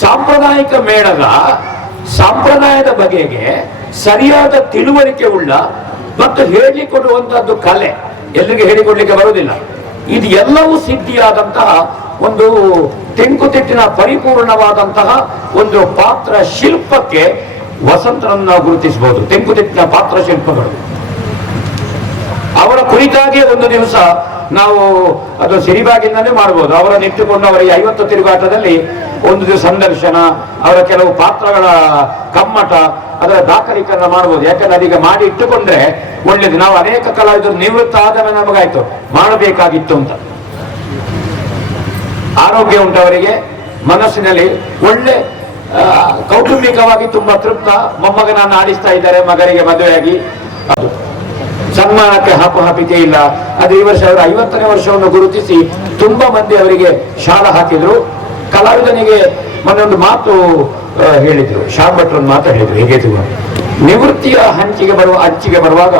ಸಾಂಪ್ರದಾಯಿಕ ಮೇಳದ ಸಂಪ್ರದಾಯದ ಬಗೆಗೆ ಸರಿಯಾದ ತಿಳುವಳಿಕೆ ಉಳ್ಳ ಮತ್ತು ಹೇಳಿಕೊಡುವಂತಹದ್ದು ಕಲೆ. ಎಲ್ಲಿಗೆ ಹೇಳಿಕೊಡ್ಲಿಕ್ಕೆ ಬರುವುದಿಲ್ಲ. ಇದು ಎಲ್ಲವೂ ಸಿದ್ಧಿಯಾದಂತಹ ಒಂದು ತೆಂಕುತಿಟ್ಟಿನ ಪರಿಪೂರ್ಣವಾದಂತಹ ಒಂದು ಪಾತ್ರ ಶಿಲ್ಪಕ್ಕೆ ವಸಂತರನ್ನು ನಾವು ಗುರುತಿಸಬಹುದು. ತೆಂಕುತಿಟ್ಟಿನ ಪಾತ್ರ ಶಿಲ್ಪಗಳು ಅವರ ಕುರಿತಾಗಿಯೇ ಒಂದು ದಿವಸ ನಾವು ಅದು ಸಿರಿಬಾಗಿಲಿನಲ್ಲೇ ಮಾಡಬಹುದು. ಅವರನ್ನು ಇಟ್ಟುಕೊಂಡು ಅವರಿಗೆ 50 ತಿರುಗಾಟದಲ್ಲಿ ಒಂದು ದಿವಸ ಸಂದರ್ಶನ, ಅವರ ಕೆಲವು ಪಾತ್ರಗಳ ಕಮ್ಮಟ, ಅದರ ದಾಖಲೀಕರಣ ಮಾಡಬಹುದು. ಯಾಕಂದ್ರೆ ಅದೀಗ ಮಾಡಿ ಇಟ್ಟುಕೊಂಡ್ರೆ ಒಳ್ಳೇದು. ನಾವು ಅನೇಕ ಕಲಾವಿದರು ನಿವೃತ್ತ ಆದ ಮೇಲೆ ನಮಗಾಯ್ತು ಮಾಡಬೇಕಾಗಿತ್ತು ಅಂತ. ಆರೋಗ್ಯ ಉಂಟು ಅವರಿಗೆ, ಮನಸ್ಸಿನಲ್ಲಿ ಒಳ್ಳೆ ಕೌಟುಂಬಿಕವಾಗಿ ತುಂಬಾ ತೃಪ್ತ. ಮೊಮ್ಮಗನನ್ನು ಆಡಿಸ್ತಾ ಇದ್ದಾರೆ, ಮಗನಿಗೆ ಮದುವೆಯಾಗಿ. ಅದು ಸನ್ಮಾನಕ್ಕೆ ಹಾಪಿಕೆ ಇಲ್ಲ. ಅದು ಈ ವರ್ಷ ಅವರ 50ನೇ ವರ್ಷವನ್ನು ಗುರುತಿಸಿ ತುಂಬಾ ಮಂದಿ ಅವರಿಗೆ ಶಾಲ ಹಾಕಿದ್ರು. ಕಲಾವಿದನಿಗೆ ಮೊನ್ನೊಂದು ಮಾತು ಹೇಳಿದ್ರು, ಶ್ಯಾಮ್ ಭಟ್ರು ಒಂದು ಮಾತು ಹೇಳಿದ್ರು, ಹೇಗೆ ನಿವೃತ್ತಿಯ ಅಂಚಿಗೆ ಬರುವಾಗ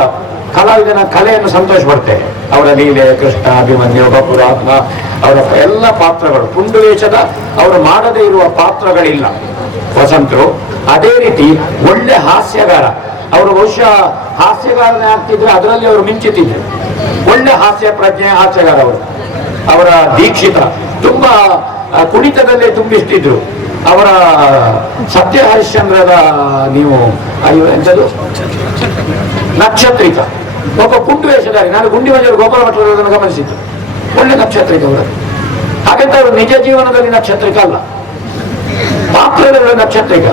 ಕಲಾವಿದನ ಕಲೆಯನ್ನು ಸಂತೋಷ ಪಡ್ತೇನೆ. ಅವರ ಲೀಲೆ, ಕೃಷ್ಣ, ಅಭಿಮನ್ಯು, ಬಪುರಾತ್ಮ, ಅವರ ಎಲ್ಲ ಪಾತ್ರಗಳು, ಪುಂಡು ವೇಷದ ಅವರು ಮಾಡದೇ ಇರುವ ಪಾತ್ರಗಳಿಲ್ಲ ವಸಂತರು. ಅದೇ ರೀತಿ ಒಳ್ಳೆ ಹಾಸ್ಯಗಾರ, ಅವರು ಬಹುಶಃ ಹಾಸ್ಯಗಾರನೇ ಆಗ್ತಿದ್ರೆ ಅದರಲ್ಲಿ ಅವರು ಮಿಂಚುತ್ತಿದ್ರು. ಒಳ್ಳೆ ಹಾಸ್ಯ ಪ್ರಜ್ಞೆ ಹಾಸ್ಯಗಾರ ಅವರು. ಅವರ ದೀಕ್ಷಿತ ತುಂಬಾ ಕುಣಿತದಲ್ಲೇ ತುಂಬಿಸ್ತಿದ್ರು. ಅವರ ಸತ್ಯ ಹರಿಶ್ಚಂದ್ರದ ನೀವು ಎಂಥದ್ದು ನಕ್ಷತ್ರಿಕ, ಒಬ್ಬ ಪುಂಡು ವೇಷಧಾರಿ. ನಾನು ಗುಂಡಿ ಮಂಜರು ಗೋಪಾಲ ಭಟ್ರನ್ನು ಗಮನಿಸಿದ್ದು, ಒಳ್ಳೆ ನಕ್ಷತ್ರಿಕ ಅವರು. ಹಾಗಂತ ಅವರು ನಿಜ ಜೀವನದಲ್ಲಿ ನಕ್ಷತ್ರಿಕ ಅಲ್ಲ, ಪಾತ್ರಗಳ ನಕ್ಷತ್ರಿಕ.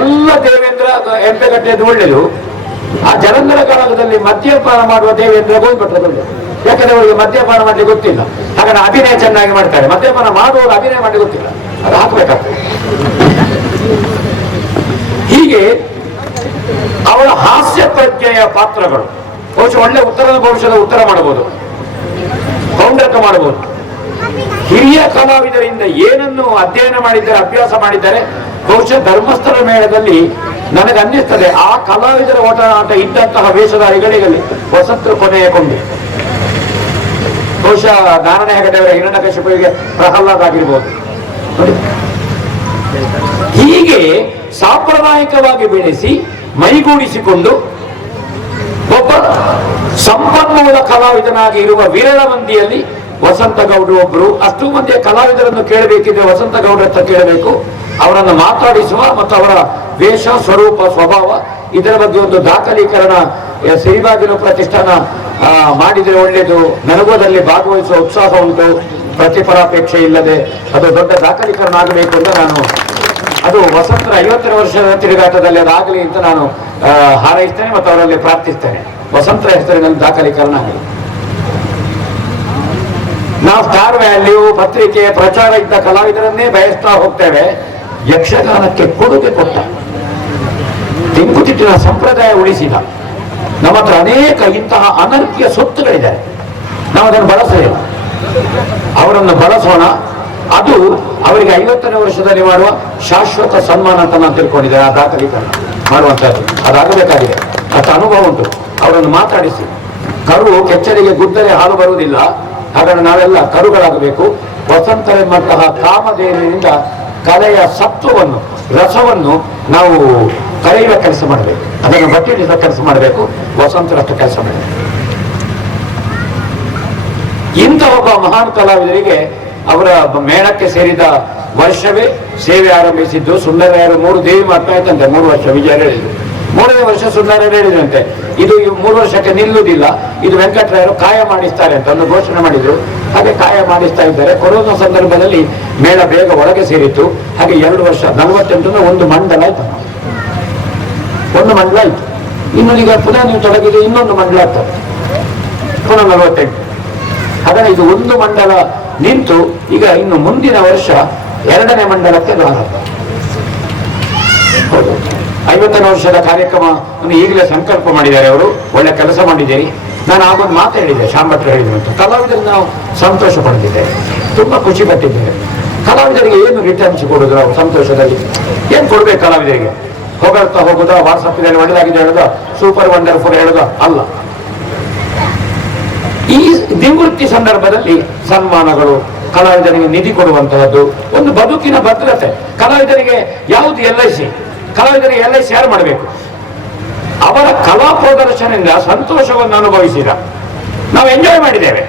ಎಲ್ಲ ದೇವೇಂದ್ರ ಎಂಪೆಗಟ್ಟೆದು ಒಳ್ಳೆಯದು. ಆ ಜಲಂಧರ ಕಾಲದಲ್ಲಿ ಮದ್ಯಪಾನ ಮಾಡುವ ದೇವೇಂದ್ರ ಗೋಲ್ಭಟ್ರದೊಳ್ಳೆ. ಯಾಕಂದ್ರೆ ಅವರಿಗೆ ಮದ್ಯಪಾನ ಮಾಡ್ಲಿಕ್ಕೆ ಗೊತ್ತಿಲ್ಲ, ಹಾಗಾಗಿ ಅಭಿನಯ ಚೆನ್ನಾಗಿ ಮಾಡ್ತಾರೆ. ಮದ್ಯಪಾನ ಮಾಡುವವರು ಅಭಿನಯ ಮಾಡ್ಲಿಕ್ಕೆ ಗೊತ್ತಿಲ್ಲ, ಅದು ಹಾಕ್ಬೇಕಾಗ್ತದೆ. ಹೀಗೆ ಅವರ ಹಾಸ್ಯ ಪ್ರಜ್ಞೆಯ ಪಾತ್ರಗಳು ಬಹುಶಃ ಒಳ್ಳೆ ಭವಿಷ್ಯದ ಉತ್ತರ ಮಾಡಬಹುದು, ಪೌಂಡ್ರಕ ಮಾಡಬಹುದು. ಹಿರಿಯ ಕಲಾವಿದರಿಂದ ಏನನ್ನು ಅಧ್ಯಯನ ಮಾಡಿದ್ದಾರೆ, ಅಭ್ಯಾಸ ಮಾಡಿದ್ದಾರೆ. ಬಹುಶಃ ಧರ್ಮಸ್ಥಳ ಮೇಳದಲ್ಲಿ ನನಗೆ ಅನ್ನಿಸ್ತದೆ ಆ ಕಲಾವಿದರ ಓಟಾಟ ಇದ್ದಂತಹ ವೇಷಧಾರಿಗಳಿಗೆ ವಸಂತರು ಕೊನೆಯ ಕೊಂಡಿ. ಬಹುಶಃ ನಾರಾಯಣ ಹೆಗಡೆಯವರ ಹಿರಣ್ಯಕಶಿಪುವಿಗೆ ಪ್ರಹ್ಲಾದ ಆಗಿರ್ಬೋದು. ಹೀಗೆ ಸಾಂಪ್ರದಾಯಿಕವಾಗಿ ಬೆಳೆಸಿ ಮೈಗೂಡಿಸಿಕೊಂಡು ಒಬ್ಬ ಸಂಪನ್ಮೂಲ ಕಲಾವಿದನಾಗಿ ಇರುವ ವಿರಳ ಮಂದಿಯಲ್ಲಿ ವಸಂತ ಗೌಡ್ರು ಒಬ್ರು. ಅಷ್ಟು ಮಂದಿಯ ಕಲಾವಿದರನ್ನು ಕೇಳಬೇಕಿದ್ರೆ ವಸಂತ ಗೌಡ್ರ ಹತ್ರ ಕೇಳಬೇಕು. ಅವರನ್ನು ಮಾತಾಡಿಸುವ ಮತ್ತು ಅವರ ವೇಷ, ಸ್ವರೂಪ, ಸ್ವಭಾವ ಇದರ ಬಗ್ಗೆ ಒಂದು ದಾಖಲೀಕರಣ ಸಿರಿಬಾಗಿಲು ಪ್ರತಿಷ್ಠಾನ ಮಾಡಿದರೆ ಒಳ್ಳೆಯದು. ನನಗೋದಲ್ಲಿ ಭಾಗವಹಿಸುವ ಉತ್ಸಾಹ ಉಂಟು, ಪ್ರತಿಫಲಾಪೇಕ್ಷೆ ಇಲ್ಲದೆ ಅದು ದೊಡ್ಡ ದಾಖಲೀಕರಣ ಆಗಬೇಕು ಅಂತ ನಾನು, ಅದು ವಸಂತರ 50ನೇ ವರ್ಷದ ತಿರುಗಾಟದಲ್ಲಿ ಅದಾಗಲಿ ಅಂತ ನಾನು ಹಾರೈಸ್ತೇನೆ ಮತ್ತು ಅವರಲ್ಲಿ ಪ್ರಾರ್ಥಿಸ್ತೇನೆ. ವಸಂತರ ಹೆಸರಿನಲ್ಲಿ ದಾಖಲೀಕರಣ ಆಗಲಿ. ನಾವು ಸ್ಟಾರ್ ವ್ಯಾಲ್ಯೂ, ಪತ್ರಿಕೆ, ಪ್ರಚಾರ ಇದ್ದ ಕಲಾವಿದರನ್ನೇ ಬಯಸ್ತಾ ಹೋಗ್ತೇವೆ. ಯಕ್ಷಗಾನಕ್ಕೆ ಕೊಡುಗೆ ಕೊಟ್ಟ, ತೆಂಕುತಿಟ್ಟಿನ ಸಂಪ್ರದಾಯ ಉಳಿಸಿದ, ನಮ್ಮ ಹತ್ರ ಅನೇಕ ಇಂತಹ ಅನರ್ಘ್ಯ ಸೊತ್ತುಗಳಿದ್ದಾರೆ. ನಾವು ಅದನ್ನು ಬಳಸಲಿಲ್ಲ, ಅವರನ್ನು ಬಳಸೋಣ. ಅದು ಅವರಿಗೆ 50ನೇ ವರ್ಷದಲ್ಲಿ ಮಾಡುವ ಶಾಶ್ವತ ಸನ್ಮಾನ ಅಂತ ನಾನು ತಿಳ್ಕೊಂಡಿದ್ದೇನೆ. ಆ ದಾಖಲೀಕರಣ ಮಾಡುವಂಥದ್ದು ಅದಾಗಬೇಕಾಗಿದೆ. ಅಷ್ಟು ಅನುಭವ ಉಂಟು. ಅವರನ್ನು ಮಾತಾಡಿಸಿ, ಕರು ಕೆಚ್ಚರಿಗೆ ಗುದ್ದರೆ ಹಾಲು ಬರುವುದಿಲ್ಲ, ಹಾಗಾಗಿ ನಾವೆಲ್ಲ ಕರುಗಳಾಗಬೇಕು. ವಸಂತರೆಂಬಂತಹ ಕಾಮಧೇನಿನಿಂದ ಕಲೆಯ ಸತ್ವವನ್ನು, ರಸವನ್ನು ನಾವು ಕರೆಯುವ ಕೆಲಸ ಮಾಡಬೇಕು, ಅದನ್ನು ಬಟ್ಟಿಡಿಸುವ ಕೆಲಸ ಮಾಡಬೇಕು. ವಸಂತರಷ್ಟು ಕೆಲಸ ಮಾಡಬೇಕು. ಇಂಥ ಒಬ್ಬ ಮಹಾನ್ ಕಲಾವಿದರಿಗೆ ಅವರ ಮೇಳಕ್ಕೆ ಸೇರಿದ ವರ್ಷವೇ ಸೇವೆ ಆರಂಭಿಸಿದ್ದು. ಸುಂದರಯ್ಯರು 3 ದೇವಿ ಮಾಡ್ತಾ ಇತ್ತಂತೆ, 3 ವರ್ಷ ವಿಜಯ ಹೇಳಿದ್ರು. 3ನೇ ವರ್ಷ ಸುಂದರಯ್ಯರು ಹೇಳಿದ್ರಂತೆ, ಇದು 3 ವರ್ಷಕ್ಕೆ ನಿಲ್ಲುವುದಿಲ್ಲ, ಇದು ವೆಂಕಟರಾಯರು ಕಾಯ ಮಾಡಿಸ್ತಾರೆ ಅಂತ ಒಂದು ಘೋಷಣೆ ಮಾಡಿದ್ರು. ಹಾಗೆ ಕಾಯ ಮಾಡಿಸ್ತಾ ಇದ್ದಾರೆ. ಕೊರೋನಾ ಸಂದರ್ಭದಲ್ಲಿ ಮೇಳ ಬೇಗ ಒಳಗೆ ಸೇರಿತ್ತು. ಹಾಗೆ 2 ವರ್ಷ 48 ಒಂದು ಮಂಡಲ ಆಯ್ತು, ಒಂದು ಮಂಡಲ ಆಯ್ತು. ಇನ್ನು ಈಗ ಪುನಃ ನೀವು ತೊಡಗಿದೆ, ಇನ್ನೊಂದು ಮಂಡಲ ಆಗ್ತದೆ, ಪುನಃ 48. ಹಾಗಾಗಿ ಇದು ಒಂದು ಮಂಡಲ ನಿಂತು ಈಗ ಇನ್ನು ಮುಂದಿನ ವರ್ಷ 2ನೇ ಮಂಡಲಕ್ಕೆ ಪ್ರಾರಂಭ. 50ನೇ ವರ್ಷದ ಕಾರ್ಯಕ್ರಮವನ್ನು ಈಗಲೇ ಸಂಕಲ್ಪ ಮಾಡಿದ್ದಾರೆ ಅವರು. ಒಳ್ಳೆ ಕೆಲಸ ಮಾಡಿದ್ದೀರಿ. ನಾನು ಆಗೊಂದು ಮಾತು ಹೇಳಿದ್ದೆ, ಶ್ಯಾಮ್ ಭಟ್ರು ಹೇಳಿದ್ರು. ಕಲಾವಿದರಿಗೆ ನಾವು ಸಂತೋಷ ಪಡ್ತಿದ್ದೇವೆ, ತುಂಬಾ ಖುಷಿ ಪಟ್ಟಿದ್ದೇವೆ. ಕಲಾವಿದರಿಗೆ ಏನು ರಿಟರ್ನ್ಸ್ ಕೊಡುದು ನಾವು ಸಂತೋಷದಲ್ಲಿ? ಏನ್ ಕೊಡ್ಬೇಕು ಕಲಾವಿದರಿಗೆ? ಹೊಗಳ್ತಾ ಹೋಗುದಾ, ವಾಟ್ಸಪ್ನಲ್ಲಿ ಒಳ್ಳೆದಾಗಿದೆ ಹೇಳುದ, ಸೂಪರ್ ವಂಡರ್ಫುಲ್ ಹೇಳುದ? ಅಲ್ಲ. ಈ ನಿವೃತ್ತಿ ಸಂದರ್ಭದಲ್ಲಿ ಸನ್ಮಾನಗಳು, ಕಲಾವಿದರಿಗೆ ನಿಧಿ ಕೊಡುವಂತಹದ್ದು, ಒಂದು ಬದುಕಿನ ಭದ್ರತೆ. ಕಲಾವಿದರಿಗೆ ಯಾವುದು LIC? ಕಲಾವಿದರಿಗೆ LIC ಯಾರು ಮಾಡಬೇಕು? ಅವರ ಕಲಾ ಪ್ರದರ್ಶನದಿಂದ ಸಂತೋಷವನ್ನು ಅನುಭವಿಸಿದ ನಾವು ಎಂಜಾಯ್ ಮಾಡಿದ್ದೇವೆ.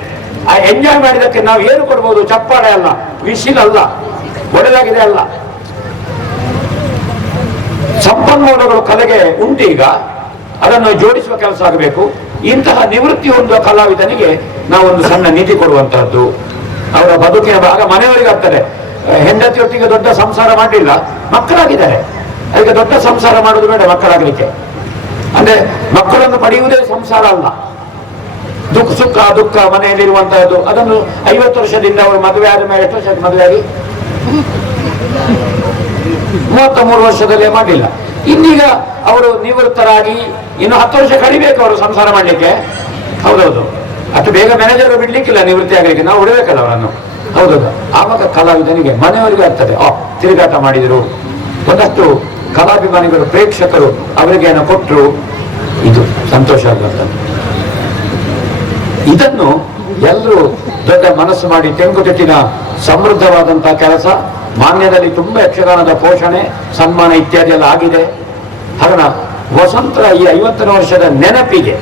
ಆ ಎಂಜಾಯ್ ಮಾಡಿದಕ್ಕೆ ನಾವು ಏನು ಕೊಡ್ಬೋದು? ಚಪ್ಪಾಳೆ ಅಲ್ಲ, ವಿಶಿಲ್ ಅಲ್ಲ, ಒಳ್ಳೆದಾಗಿದೆ ಅಲ್ಲ. ಸಂಪನ್ಮೂಲಗಳು ಕಲೆಗೆ ಉಂಟೀಗ, ಅದನ್ನು ಜೋಡಿಸುವ ಕೆಲಸ ಆಗಬೇಕು. ಇಂತಹ ನಿವೃತ್ತಿ ಹೊಂದುವ ಕಲಾವಿದನಿಗೆ ನಾವೊಂದು ಸಣ್ಣ ನಿಧಿ ಕೊಡುವಂತಹದ್ದು. ಅವರ ಬದುಕಿನ ಭಾಗ ಮನೆಯವರಿಗೆ ಆಗ್ತದೆ. ಹೆಂಡತಿಯೊಟ್ಟಿಗೆ ದೊಡ್ಡ ಸಂಸಾರ ಮಾಡಲಿಲ್ಲ, ಮಕ್ಕಳಾಗಿದ್ದಾರೆ, ಅದಕ್ಕೆ ದೊಡ್ಡ ಸಂಸಾರ ಮಾಡುವುದು ಬೇಡ ಮಕ್ಕಳಾಗಲಿಕ್ಕೆ. ಅಂದ್ರೆ ಮಕ್ಕಳನ್ನು ಪಡೆಯುವುದೇ ಸಂಸಾರ ಅಲ್ಲ. ಸುಖ ದುಃಖ ಮನೆಯಲ್ಲಿರುವಂತಹದ್ದು. ಅದನ್ನು 50 ವರ್ಷದಿಂದ ಅವರು ಮದುವೆ ಆದ ಮೇಲೆ ಎಷ್ಟು ವರ್ಷಕ್ಕೆ ಮದುವೆ ಆಗಿ 33 ವರ್ಷದಲ್ಲೇ ಮಾಡಲಿಲ್ಲ. ಇನ್ನೀಗ ಅವರು ನಿವೃತ್ತರಾಗಿ ಇನ್ನು 10 ವರ್ಷ ಕಡಿಬೇಕು ಅವರು ಸಂಸಾರ ಮಾಡ್ಲಿಕ್ಕೆ. ಹೌದೌದು, ಅಷ್ಟು ಬೇಗ ಮ್ಯಾನೇಜರ್ ಬಿಡ್ಲಿಕ್ಕಿಲ್ಲ, ನಿವೃತ್ತಿ ಆಗಲಿಕ್ಕೆ ನಾವು ಉಡಬೇಕಲ್ಲ ಅವರನ್ನು. ಹೌದೌದು, ಆವಾಗ ಕಲಾವಿದನಿಗೆ ಮನೆಯವರಿಗೆ ಆಗ್ತದೆ, ತಿರುಗಾಟ ಮಾಡಿದರು. ಒಂದಷ್ಟು ಕಲಾಭಿಮಾನಿಗಳು, ಪ್ರೇಕ್ಷಕರು ಅವರಿಗೆ ಏನೋ ಕೊಟ್ಟರು, ಇದು ಸಂತೋಷ ಆಗುತ್ತೆ. ಇದನ್ನು ಎಲ್ಲರೂ ದೊಡ್ಡ ಮನಸ್ಸು ಮಾಡಿ ತೆಂಕುತಿಟ್ಟಿನ ಸಮೃದ್ಧವಾದಂತಹ ಕೆಲಸ. ಮಾನ್ಯದಲ್ಲಿ ತುಂಬಾ ಯಕ್ಷಗಾನದ ಪೋಷಣೆ, ಸನ್ಮಾನ ಇತ್ಯಾದಿ ಎಲ್ಲ ಆಗಿದೆ. ಕಾರಣ ವಸಂತರ ಈ 50ನೇ ವರ್ಷದ ನೆನಪಿಗೆ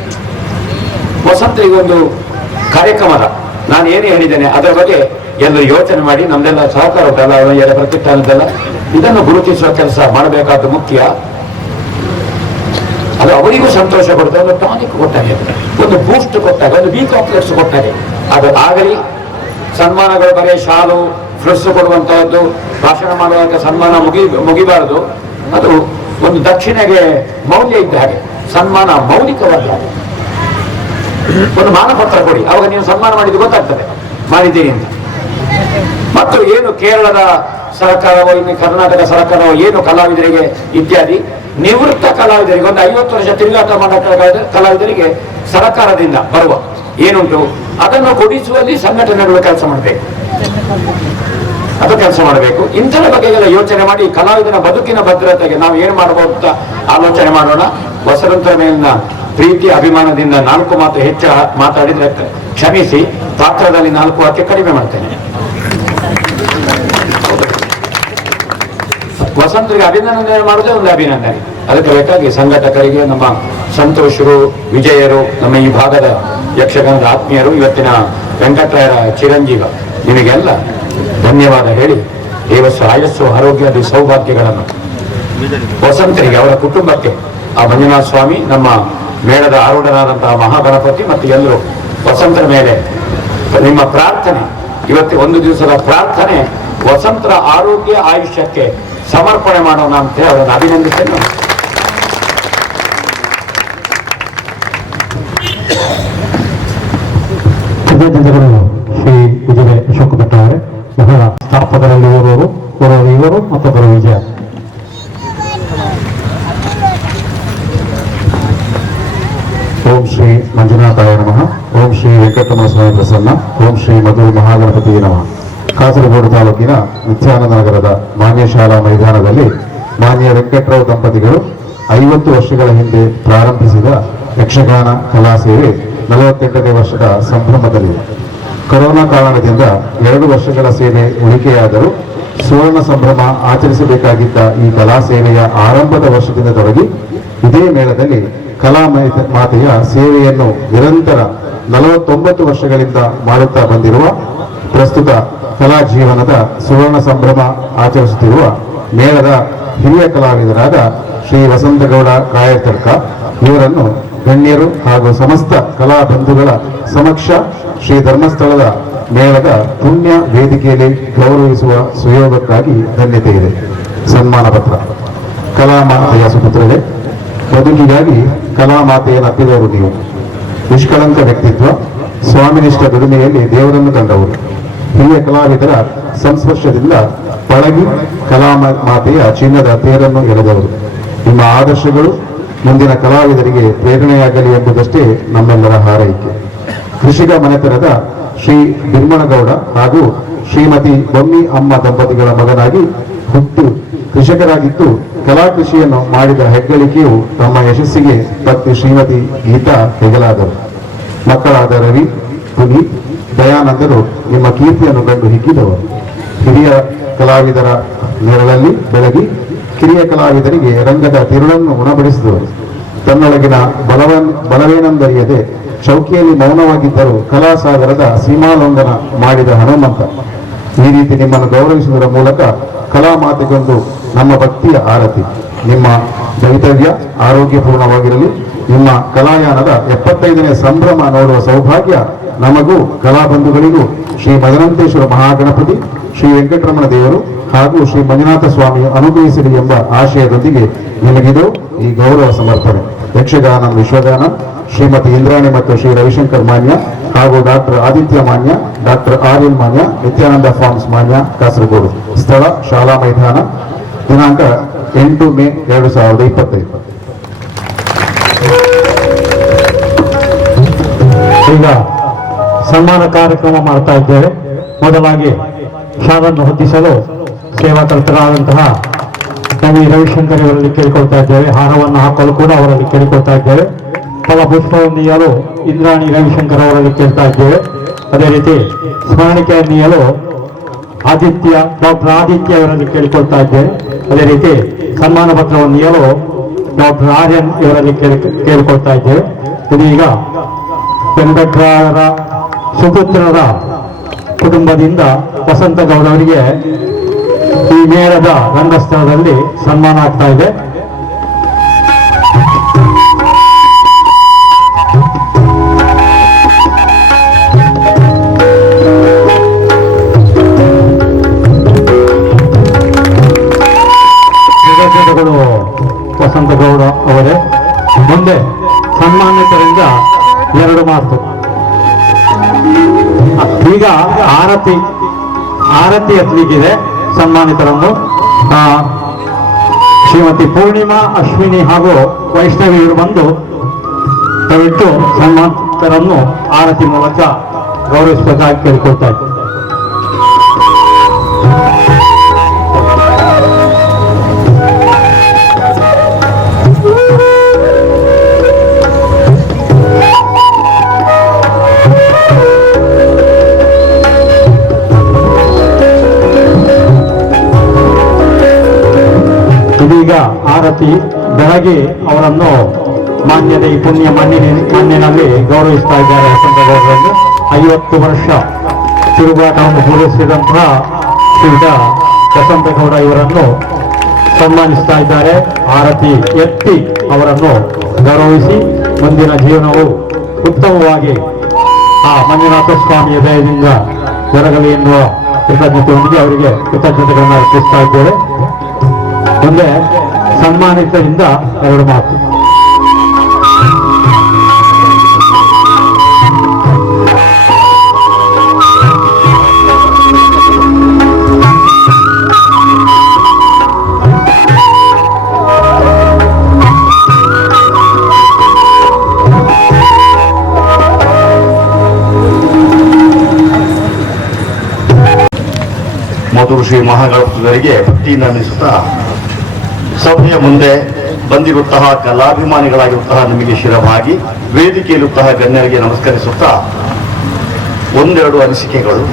ವಸಂತರಿಗೊಂದು ಕಾರ್ಯಕ್ರಮದ ನಾನು ಏನು ಹೇಳಿದ್ದೇನೆ ಅದರ ಬಗ್ಗೆ ಎಲ್ಲರೂ ಯೋಚನೆ ಮಾಡಿ ನಮ್ದೆಲ್ಲ ಸಹಕಾರ ಉಂಟಲ್ಲ, ಎಲ್ಲ ಪ್ರತಿಷ್ಠಾನದಲ್ಲ, ಇದನ್ನು ಗುರುತಿಸುವ ಕೆಲಸ ಮಾಡಬೇಕಾದ್ದು ಮುಖ್ಯ. ಅದು ಅವರಿಗೂ ಸಂತೋಷ ಕೊಡ್ತಾರೆ. ಒಂದು ಟಾನಿಕ್ ಕೊಟ್ಟಾಗೆ, ಒಂದು ಬೂಸ್ಟ್ ಕೊಟ್ಟಾಗ, ಒಂದು ಬಿ ಕಾಂಪ್ಲೆಕ್ಸ್ ಕೊಟ್ಟಾಗೆ ಅದು ಆಗಲಿ. ಸನ್ಮಾನಗಳು ಬರೀ ಶಾಲು ಫ್ರೆಸ್ ಕೊಡುವಂತಹದ್ದು, ಭಾಷಣ ಮಾಡುವಾಗ ಸನ್ಮಾನ ಮುಗಿಬಾರದು. ಅದು ಒಂದು ದಕ್ಷಿಣೆಗೆ ಮೌಲ್ಯ ಇದ್ದ ಹಾಗೆ, ಸನ್ಮಾನ ಮೌಲಿಕವಾದ ಹಾಗೆ. ಒಂದು ಮಾನಪತ್ರ ಕೊಡಿ, ಅವಾಗ ನೀವು ಸನ್ಮಾನ ಮಾಡಿದ್ದು ಗೊತ್ತಾಗ್ತದೆ ಮಾಡಿದ್ದೀರಿ ಅಂತ. ಮತ್ತು ಏನು ಕೇರಳದ ಸರ್ಕಾರವೋ ಇನ್ನು ಕರ್ನಾಟಕ ಸರ್ಕಾರವೋ ಏನು ಕಲಾವಿದರಿಗೆ ಇತ್ಯಾದಿ ನಿವೃತ್ತ ಕಲಾವಿದರಿಗೆ ಒಂದು 50 ವರ್ಷ ತಿರುಗಾಟ ಮಾಡೋ ಕಲಾವಿದರಿಗೆ ಸರ್ಕಾರದಿಂದ ಬರುವ ಏನುಂಟು ಅದನ್ನು ಕೊಡಿಸುವಲ್ಲಿ ಸಂಘಟನೆಗಳು ಕೆಲಸ ಮಾಡಬೇಕು, ಅದು ಕೆಲಸ ಮಾಡಬೇಕು. ಇಂಥರ ಬಗೆಗೆಲ್ಲ ಯೋಚನೆ ಮಾಡಿ ಕಲಾವಿದನ ಬದುಕಿನ ಭದ್ರತೆಗೆ ನಾವು ಏನು ಮಾಡಬಹುದು ಅಂತ ಆಲೋಚನೆ ಮಾಡೋಣ. ವಸಂತರ ಮೇಲಿನ ಪ್ರೀತಿ ಅಭಿಮಾನದಿಂದ 4 ಮಾತು ಹೆಚ್ಚು ಮಾತಾಡಿದ್ರೆ ಕ್ಷಮಿಸಿ, ಪಾತ್ರದಲ್ಲಿ 4 ವಾಕ್ಯ ಕಡಿಮೆ ಮಾಡ್ತೇನೆ. ವಸಂತರಿಗೆ ಅಭಿನಂದನೆ ಮಾಡೋದೇ ಒಂದು ಅಭಿನಂದನೆ. ಅದಕ್ಕೆ ಬೇಕಾಗಿ ಸಂಘಟಕರಿಗೆ, ನಮ್ಮ ಸಂತೋಷರು, ವಿಜಯರು, ನಮ್ಮ ಈ ಭಾಗದ ಯಕ್ಷಗಾನದ ಆತ್ಮೀಯರು, ಇವತ್ತಿನ ವೆಂಕಟರಾಯರ ಚಿರಂಜೀವ, ನಿಮಗೆಲ್ಲ ಧನ್ಯವಾದ ಹೇಳಿ ದೇವಸ್ಸು ಆಯಸ್ಸು ಆರೋಗ್ಯದ ಸೌಭಾಗ್ಯಗಳನ್ನು ವಸಂತರಿಗೆ, ಅವರ ಕುಟುಂಬಕ್ಕೆ, ಆ ಮಂಜುನಾಥ ಸ್ವಾಮಿ, ನಮ್ಮ ಮೇಳದ ಆರೂಢನಾದಂತಹ ಮಹಾಗಣಪತಿ ಮತ್ತು ಎಲ್ಲರೂ ವಸಂತರ ಮೇಲೆ ನಿಮ್ಮ ಪ್ರಾರ್ಥನೆ, ಇವತ್ತು ಒಂದು ದಿವಸದ ಪ್ರಾರ್ಥನೆ ವಸಂತರ ಆರೋಗ್ಯ ಆಯುಷ್ಯಕ್ಕೆ ಸಮರ್ಪಣೆ ಮಾಡೋಣ ಅಂತ ಅವರನ್ನು ಅಭಿನಂದಿಸಲು. ಕೃತಜ್ಞತೆಗಳು ಶ್ರೀ ಉಜಿರೆ ಅಶೋಕ ಭಟ್ ಅವರೇ. ಬಹಳ ಸ್ಥಾಪಕರಲ್ಲಿ ಓರ್ವರು ಇವರು ಮತ್ತೊಬ್ಬರು ವಿಜಯ. ಓಂ ಶ್ರೀ ಮಂಜುನಾಥಾಯ ನಮಃ. ಓಂ ಶ್ರೀ ವೆಂಕಟರಮಣ ಸ್ವಾಮಿ ಪ್ರಸನ್ನ. ಓಂ ಶ್ರೀ ಮಧು ಮಹಾಗಣಪತಿ ನಮಃ. ಕಾಸರಗೋಡು ತಾಲೂಕಿನ ನಿತ್ಯಾನಂದ ನಗರದ ಮಾನ್ಯ ಶಾಲಾ ಮೈದಾನದಲ್ಲಿ ಮಾನ್ಯ ವೆಂಕಟರಾವ್ ದಂಪತಿಗಳು 50 ವರ್ಷಗಳ ಹಿಂದೆ ಪ್ರಾರಂಭಿಸಿದ ಯಕ್ಷಗಾನ ಕಲಾ ಸೇವೆ 48ನೇ ವರ್ಷದ ಸಂಭ್ರಮದಲ್ಲಿದೆ. ಕೊರೋನಾ ಕಾರಣದಿಂದ 2 ವರ್ಷಗಳ ಸೇವೆ ಉಳಿಕೆಯಾದರೂ ಸುವರ್ಣ ಸಂಭ್ರಮ ಆಚರಿಸಬೇಕಾಗಿದ್ದ ಈ ಕಲಾ ಸೇವೆಯ ಆರಂಭದ ವರ್ಷದಿಂದ ತೊಡಗಿ ಇದೇ ಮೇಳದಲ್ಲಿ ಕಲಾ ಮಾತೆಯ ಸೇವೆಯನ್ನು ನಿರಂತರ 49 ವರ್ಷಗಳಿಂದ ಮಾಡುತ್ತಾ ಬಂದಿರುವ, ಪ್ರಸ್ತುತ ಕಲಾ ಜೀವನದ ಸುವರ್ಣ ಸಂಭ್ರಮ ಆಚರಿಸುತ್ತಿರುವ ಮೇಳದ ಹಿರಿಯ ಕಲಾವಿದರಾದ ಶ್ರೀ ವಸಂತಗೌಡ ಕಾಯತಡ್ಕ ಇವರನ್ನು ಗಣ್ಯರು ಹಾಗೂ ಸಮಸ್ತ ಕಲಾ ಬಂಧುಗಳ ಸಮಕ್ಷ ಶ್ರೀ ಧರ್ಮಸ್ಥಳದ ಮೇಳದ ಪುಣ್ಯ ವೇದಿಕೆಯಲ್ಲಿ ಗೌರವಿಸುವ ಸುಯೋಗಕ್ಕಾಗಿ ಧನ್ಯತೆ ಇದೆ. ಸನ್ಮಾನ ಪತ್ರ. ಕಲಾಮಾತೆಯ ಸುಪುತ್ರರೇ, ಬದುಕಿಗಾಗಿ ಕಲಾಮಾತೆಯನ್ನು ಅಪ್ಪಿದವರು ನೀವು. ನಿಷ್ಕಳಂಕ ವ್ಯಕ್ತಿತ್ವ, ಸ್ವಾಮಿನಿಷ್ಠ ದುಡಿಮೆಯಲ್ಲಿ ದೇವರನ್ನು ಕಂಡವರು. ಹಿರಿಯ ಕಲಾವಿದರ ಸಂಸ್ಪರ್ಶದಿಂದ ಪಳಗಿ ಕಲಾಮಾತೆಯ ಚಿನ್ನದ ತೇರನ್ನು ಎಳೆದವರು. ನಿಮ್ಮ ಆದರ್ಶಗಳು ಮುಂದಿನ ಕಲಾವಿದರಿಗೆ ಪ್ರೇರಣೆಯಾಗಲಿ ಎಂಬುದಷ್ಟೇ ನಮ್ಮೆಲ್ಲರ ಹಾರೈಕೆ. ಕೃಷಿಕ ಮನೆತನದ ಶ್ರೀ ಬಿರ್ಮಣಗೌಡ ಹಾಗೂ ಶ್ರೀಮತಿ ಬೊಮ್ಮಿ ಅಮ್ಮ ದಂಪತಿಗಳ ಮಗನಾಗಿ ಹುಟ್ಟು ಕೃಷಿಕರಾಗಿದ್ದು ಕಲಾಕೃಷಿಯನ್ನು ಮಾಡಿದ ಹೆಗ್ಗಳಿಕೆಯು ತಮ್ಮ ಯಶಸ್ಸಿಗೆ ಪತ್ನಿ ಶ್ರೀಮತಿ ಗೀತಾ ಹೆಗಲಾದರು. ಮಕ್ಕಳಾದ ರವಿ, ಪುನೀತ್, ದಯಾನಂದರು ನಿಮ್ಮ ಕೀರ್ತಿಯನ್ನು ಕಂಡು ಹಿಗ್ಗಿದವರು. ಹಿರಿಯ ಕಲಾವಿದರ ನೆರಳಲ್ಲಿ ಬೆಳಗಿ ಕಿರಿಯ ಕಲಾವಿದರಿಗೆ ರಂಗದ ತಿರುಳನ್ನು ಉಣಬಡಿಸಿದವರು. ತನ್ನೊಳಗಿನ ಬಲವೇನೆಂದರಿಯದೆ ಚೌಕಿಯಲ್ಲಿ ಮೌನವಾಗಿದ್ದರೂ ಕಲಾಸಾಗರದ ಸೀಮಾಲಂಘನ ಮಾಡಿದ ಹನುಮಂತ. ಈ ರೀತಿ ನಿಮ್ಮನ್ನು ಗೌರವಿಸುವುದರ ಮೂಲಕ ಕಲಾ ಮಾತೆಗೊಂದು ನಮ್ಮ ಭಕ್ತಿಯ ಆರತಿ. ನಿಮ್ಮ ಭವಿತವ್ಯ ಆರೋಗ್ಯಪೂರ್ಣವಾಗಿರಲಿ. ನಿಮ್ಮ ಕಲಾಯಾನದ 75ನೇ ಸಂಭ್ರಮ ನೋಡುವ ಸೌಭಾಗ್ಯ ನಮಗೂ ಕಲಾಬಂಧುಗಳಿಗೂ ಶ್ರೀ ಮದನಂತೇಶ್ವರ ಮಹಾಗಣಪತಿ, ಶ್ರೀ ವೆಂಕಟರಮಣ ದೇವರು ಹಾಗೂ ಶ್ರೀ ಮಂಜುನಾಥ ಸ್ವಾಮಿಯು ಅನುಗ್ರಹಿಸಲಿ ಎಂಬ ಆಶಯದೊಂದಿಗೆ ನಿಮಗಿದು ಈ ಗೌರವ ಸಮರ್ಪಣೆ. ಯಕ್ಷಗಾನ ವಿಶ್ವಗಾನ ಶ್ರೀಮತಿ ಇಂದ್ರಾಣಿ ಮತ್ತು ಶ್ರೀ ರವಿಶಂಕರ್ ಮಾನ್ಯ ಹಾಗೂ ಡಾಕ್ಟರ್ ಆದಿತ್ಯ ಮಾನ್ಯ, ಡಾಕ್ಟರ್ ಆರ್ಯನ್ ಮಾನ್ಯ, ನಿತ್ಯಾನಂದ ಫಾರ್ಮ್ಸ್ ಮಾನ್ಯ, ಕಾಸರಗೋಡು. ಸ್ಥಳ ಶಾಲಾ ಮೈದಾನ. ದಿನಾಂಕ 8 ಮೇ 2025. ಈಗ ಸನ್ಮಾನ ಕಾರ್ಯಕ್ರಮ ಮಾಡ್ತಾ ಇದ್ದೇವೆ. ಮೊದಲಾಗಿ ಶಾಲನ್ನು ಹೊತ್ತಿಸಲು ಸೇವಾಕರ್ತರಾದಂತಹ ಕವಿ ರವಿಶಂಕರ್ ಅವರಲ್ಲಿ ಕೇಳಿಕೊಳ್ತಾ ಇದ್ದೇವೆ. ಹಾರವನ್ನು ಹಾಕಲು ಕೂಡ ಅವರಲ್ಲಿ ಕೇಳಿಕೊಳ್ತಾ ಇದ್ದೇವೆ. ಫಲಪುಷ್ಪವನ್ನು ನೀಯಲು ಇಂದ್ರಾಣಿ ರವಿಶಂಕರ್ ಅವರಲ್ಲಿ ಕೇಳ್ತಾ ಇದ್ದೇವೆ. ಅದೇ ರೀತಿ ಸ್ಮರಣಿಕೆಯನ್ನು ನೀಯಲು ಡಾಕ್ಟರ್ ಆದಿತ್ಯ ಅವರಲ್ಲಿ ಕೇಳಿಕೊಳ್ತಾ ಇದ್ದೇವೆ. ಅದೇ ರೀತಿ ಸನ್ಮಾನ ಪತ್ರವನ್ನು ನೀಯಲು ಡಾಕ್ಟರ್ ಆರ್ಯನ್ ಇವರಲ್ಲಿ ಕೇಳಿಕೊಳ್ತಾ ಇದ್ದೇವೆ. ಇದೀಗ ವೆಂಕಟರಾಯರ ಸುಪುತ್ರರ ಕುಟುಂಬದಿಂದ ವಸಂತಗೌಡ ಅವರಿಗೆ ಈ ಮೇಳದ ರಂಗಸ್ಥಳದಲ್ಲಿ ಸನ್ಮಾನ ಆಗ್ತಾ ಇದೆ. ವಸಂತಗೌಡ ಅವರೇ, ಮುಂದೆ ಸನ್ಮಾನಿತರಿಂದ 2 ಮಾತು. ಈಗ ಆರತಿ ಎತ್ತಲಿಕ್ಕಿದೆ ಸನ್ಮಾನಿತರನ್ನು. ಶ್ರೀಮತಿ ಪೂರ್ಣಿಮಾ, ಅಶ್ವಿನಿ ಹಾಗೂ ವೈಷ್ಣವಿಯರು ಬಂದು ದಯವಿಟ್ಟು ಸನ್ಮಾನಿತರನ್ನು ಆರತಿ ಮೂಲಕ ಗೌರವಿಸಬೇಕಾಗಿ ಕೇಳಿಕೊಳ್ತಾ ಇದ್ದಾರೆ. ಇದೀಗ ಆರತಿ ಬೆಳಗ್ಗೆ ಅವರನ್ನು ಮಾನ್ಯದ ಈ ಪುಣ್ಯ ಮಣ್ಣಿನಲ್ಲಿ ಗೌರವಿಸ್ತಾ ಇದ್ದಾರೆ. ವಸಂತಗೌಡರನ್ನು 50 ವರ್ಷ ತಿರುಗಾಟವನ್ನು ಪೂರೈಸಿದಂತಹ ಶ್ರೀಯುತ ವಸಂತಗೌಡ ಇವರನ್ನು ಸನ್ಮಾನಿಸ್ತಾ ಇದ್ದಾರೆ. ಆರತಿ ಎತ್ತಿ ಅವರನ್ನು ಗೌರವಿಸಿ ಮುಂದಿನ ಜೀವನವು ಉತ್ತಮವಾಗಿ ಆ ಮಂಜುನಾಥ ಸ್ವಾಮಿಯ ದಯದಿಂದ ಜರಗಲಿ ಎನ್ನುವ ಕೃತಜ್ಞತೆಯೊಂದಿಗೆ ಅವರಿಗೆ ಕೃತಜ್ಞತೆಗಳನ್ನು ಅರ್ಪಿಸ್ತಾ ಇದ್ದೇವೆ. ಮುಂದೆ ಸನ್ಮಾನಿತರಿಂದ 2 ಮಾತು. ಮೊದಲು ಶ್ರೀ ಮಹಾಗಣಪತಿಗಳಿಗೆ ಭಕ್ತಿಯಿಂದ ಅನ್ನಿಸುತ್ತಾ ಸಭೆಯ ಮುಂದೆ ಬಂದಿರುವಂತಹ ಕಲಾಭಿಮಾನಿಗಳಾಗಿರುವಂತಹ ನಮಗೆ ಶಿರವಾಗಿ ವೇದಿಕೆಯಲ್ಲಿರುವಂತಹ ಗಣ್ಯರಿಗೆ ನಮಸ್ಕರಿಸುತ್ತಾ 1-2 ಅನಿಸಿಕೆಗಳು.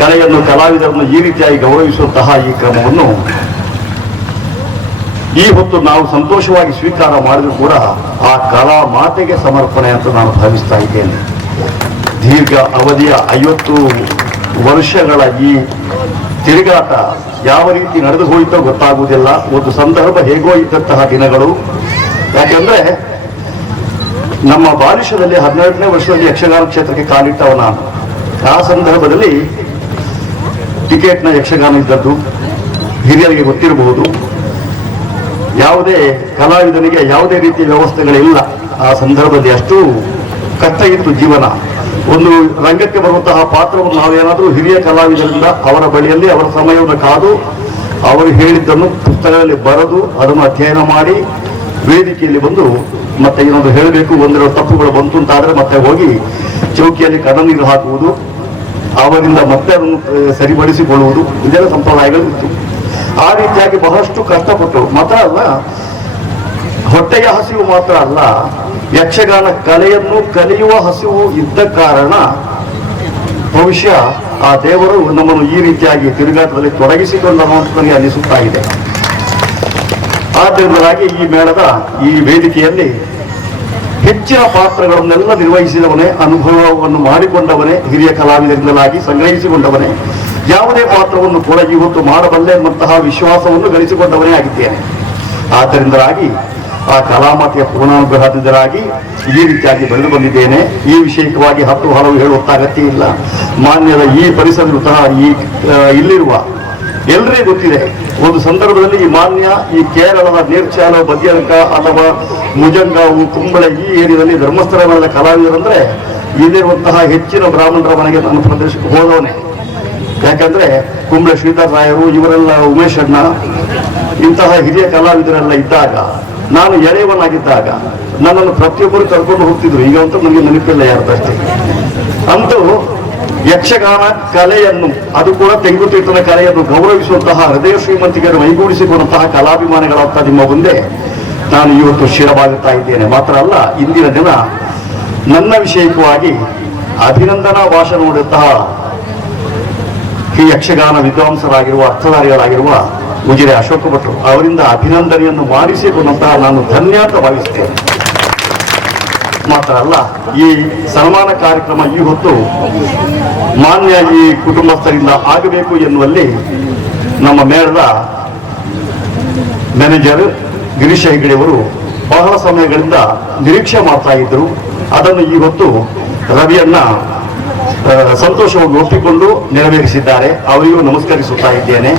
ಕಲೆಯನ್ನು, ಕಲಾವಿದರನ್ನು ಈ ರೀತಿಯಾಗಿ ಗೌರವಿಸುವಂತಹ ಈ ಕ್ರಮವನ್ನು ಈ ಹೊತ್ತು ನಾವು ಸಂತೋಷವಾಗಿ ಸ್ವೀಕಾರ ಮಾಡಿದರೂ ಕೂಡ ಆ ಕಲಾ ಮಾತೆಗೆ ಸಮರ್ಪಣೆ ಅಂತ ನಾನು ಭಾವಿಸ್ತಾ ಇದ್ದೇನೆ. ದೀರ್ಘ ಅವಧಿಯ 50 ವರ್ಷಗಳ ಈ ತಿರುಗಾಟ ಯಾವ ರೀತಿ ನಡೆದು ಹೋಯಿತೋ ಗೊತ್ತಾಗುವುದಿಲ್ಲ. ಒಂದು ಸಂದರ್ಭ ಹೇಗೋ ಇದ್ದಂತಹ ದಿನಗಳು. ಯಾಕೆಂದ್ರೆ ನಮ್ಮ ಬಾಲಿಶದಲ್ಲಿ 12ನೇ ವರ್ಷದಲ್ಲಿ ಯಕ್ಷಗಾನ ಕ್ಷೇತ್ರಕ್ಕೆ ಕಾಲಿಟ್ಟವ ನಾನು. ಆ ಸಂದರ್ಭದಲ್ಲಿ ಟಿಕೆಟ್ನ ಯಕ್ಷಗಾನ ಇದ್ದದ್ದು ಹಿರಿಯರಿಗೆ ಗೊತ್ತಿರಬಹುದು. ಯಾವುದೇ ಕಲಾವಿದನಿಗೆ ಯಾವುದೇ ರೀತಿಯ ವ್ಯವಸ್ಥೆಗಳಿಲ್ಲ. ಆ ಸಂದರ್ಭದಲ್ಲಿ ಅಷ್ಟು ಕಷ್ಟ ಇತ್ತು ಜೀವನ. ಒಂದು ರಂಗಕ್ಕೆ ಬರುವಂತಹ ಪಾತ್ರವನ್ನು ನಾವೇನಾದರೂ ಹಿರಿಯ ಕಲಾವಿದರಿಂದ ಅವರ ಬಳಿಯಲ್ಲಿ ಅವರ ಸಮಯವನ್ನು ಕಾದು ಅವರು ಹೇಳಿದ್ದನ್ನು ಪುಸ್ತಕದಲ್ಲಿ ಬರೆದು ಅದನ್ನು ಅಧ್ಯಯನ ಮಾಡಿ ವೇದಿಕೆಯಲ್ಲಿ ಬಂದು ಮತ್ತೆ ಇನ್ನೊಂದು ಹೇಳಬೇಕು, 1-2 ತಪ್ಪುಗಳು ಬಂತು ಅಂತಾದರೆ ಮತ್ತೆ ಹೋಗಿ ಚೌಕಿಯಲ್ಲಿ ಕಣ್ಣನೀರು ಹಾಕುವುದು, ಅವರಿಂದ ಮತ್ತೆ ಅದನ್ನು ಸರಿಪಡಿಸಿಕೊಳ್ಳುವುದು, ಇದೆಲ್ಲ ಸಂಪ್ರದಾಯಗಳಿತ್ತು. ಆ ರೀತಿಯಾಗಿ ಬಹಳಷ್ಟು ಕಷ್ಟಪಟ್ಟು ಮಾತ್ರ ಅಲ್ಲ, ಹೊಟ್ಟೆಯ ಹಸಿವು ಮಾತ್ರ ಅಲ್ಲ, ಯಕ್ಷಗಾನ ಕಲೆಯನ್ನು ಕಲಿಯುವ ಹಸಿವು ಇದ್ದ ಕಾರಣ ಬಹುಶಃ ಆ ದೇವರು ನಮ್ಮನ್ನು ಈ ರೀತಿಯಾಗಿ ತಿರುಗಾಟದಲ್ಲಿ ತೊಡಗಿಸಿಕೊಂಡನು ಅಂತ ನನಗೆ ಅನಿಸುತ್ತಾ ಇದೆ. ಆದ್ದರಿಂದಾಗಿ ಈ ಮೇಳದ ಈ ವೇದಿಕೆಯಲ್ಲಿ ಹೆಚ್ಚಿನ ಪಾತ್ರಗಳನ್ನೆಲ್ಲ ನಿರ್ವಹಿಸಿದವನೇ, ಅನುಭವವನ್ನು ಮಾಡಿಕೊಂಡವನೇ, ಹಿರಿಯ ಕಲಾವಿದರಿಂದಲಾಗಿ ಸಂಗ್ರಹಿಸಿಕೊಂಡವನೇ, ಯಾವುದೇ ಪಾತ್ರವನ್ನು ಕೂಡ ಇವತ್ತು ಮಾಡಬಲ್ಲೆ ಎಂಬಂತಹ ವಿಶ್ವಾಸವನ್ನು ಗಳಿಸಿಕೊಂಡವನೇ ಆಗಿದ್ದೇನೆ. ಆದ್ದರಿಂದಾಗಿ ಆ ಕಲಾಮಾತೆಯ ಪೂರ್ಣಾನುಗ್ರಹದಿಂದಲಾಗಿ ಈ ರೀತಿಯಾಗಿ ಬೆಳೆದು ಬಂದಿದ್ದೇನೆ. ಈ ವಿಷಯಕವಾಗಿ ಹಲವು ಹೇಳುವಂತ ಅಗತ್ಯ ಇಲ್ಲ. ಮಾನ್ಯದ ಈ ಪರಿಸರವಿರುವಂತಹ ಇಲ್ಲಿರುವ ಎಲ್ಲರಿಗೂ ಗೊತ್ತಿದೆ. ಒಂದು ಸಂದರ್ಭದಲ್ಲಿ ಈ ಮಾನ್ಯ ಈ ಕೇರಳದ ನೇರ್ಚಾಲ, ಬದಿಯಂಕ ಅಥವಾ ಮುಜಂಗಾವು, ಕುಂಬಳೆ ಈ ಏರಿಯಾದಲ್ಲಿ ಧರ್ಮಸ್ಥಳ ಮೇಳದ ಕಲಾವಿದರಂದ್ರೆ ಇಲ್ಲಿರುವಂತಹ ಹೆಚ್ಚಿನ ಬ್ರಾಹ್ಮಣರ ಮನೆಗೆ ನಾನು ಪ್ರದರ್ಶನಕ್ಕೆ ಹೋದವನೇ. ಯಾಕಂದ್ರೆ ಕುಂಬ್ಳೆ ಶ್ರೀಧರ್ ರಾಯರು ಇವರೆಲ್ಲ, ಉಮೇಶ್ ಅಣ್ಣ, ಇಂತಹ ಹಿರಿಯ ಕಲಾವಿದರೆಲ್ಲ ಇದ್ದಾಗ, ನಾನು ಎಳೆಯವನಾಗಿದ್ದಾಗ ನನ್ನನ್ನು ಪ್ರತಿಯೊಬ್ಬರು ಕರ್ಕೊಂಡು ಹೋಗ್ತಿದ್ರು. ಈಗ ಅಂತೂ ನನಗೆ ನೆನಪಿಲ್ಲ ಯಾರ್ದಷ್ಟೇ. ಅಂತೂ ಯಕ್ಷಗಾನ ಕಲೆಯನ್ನು, ಅದು ಕೂಡ ತೆಂಗುತೀರ್ಥನ ಕಲೆಯನ್ನು ಗೌರವಿಸುವಂತಹ ಹೃದಯ ಶ್ರೀಮಂತಿಕೆಯನ್ನು ಮೈಗೂಡಿಸಿಕೊಂಡಂತಹ ಕಲಾಭಿಮಾನಿಗಳಂತ ನಿಮ್ಮ ಮುಂದೆ ನಾನು ಇವತ್ತು ಶಿರಬಾಗುತ್ತಾ ಇದ್ದೇನೆ. ಮಾತ್ರ ಅಲ್ಲ, ಇಂದಿನ ದಿನ ನನ್ನ ವಿಷಯಕವಾಗಿ ಅಭಿನಂದನಾ ಭಾಷಣ ನೋಡುತ್ತಹ ಈ ಯಕ್ಷಗಾನ ವಿದ್ವಾಂಸರಾಗಿರುವ, ಅರ್ಥಧಾರಿಗಳಾಗಿರುವ ಉಜಿರೆ ಅಶೋಕ ಭಟ್ರು ಅವರಿಂದ ಅಭಿನಂದನೆಯನ್ನು ಮಾಡಿಸಿಕೊಂಡಂತಹ ನಾನು ಧನ್ಯ ಅಂತ ಭಾವಿಸುತ್ತೇನೆ. ಮಾತ್ರ ಅಲ್ಲ, ಈ ಸನ್ಮಾನ ಕಾರ್ಯಕ್ರಮ ಈ ಹೊತ್ತು ಮಾನ್ಯ ಈ ಕುಟುಂಬಸ್ಥರಿಂದ ಆಗಬೇಕು ಎನ್ನುವಲ್ಲಿ ನಮ್ಮ ಮೇಳದ ಮ್ಯಾನೇಜರ್ ಗಿರೀಶ್ ಹೆಗ್ಗಡೆಯವರು ಬಹಳ ಸಮಯಗಳಿಂದ ನಿರೀಕ್ಷೆ ಮಾಡ್ತಾ ಇದ್ರು. ಅದನ್ನು ಈ ಹೊತ್ತು ರವಿಯನ್ನ ಸಂತೋಷವಾಗಿ ಒಪ್ಪಿಕೊಂಡು ನೆರವೇರಿಸಿದ್ದಾರೆ. ಅವರಿಗೂ ನಮಸ್ಕರಿಸುತ್ತಾ ಇದ್ದೇನೆ.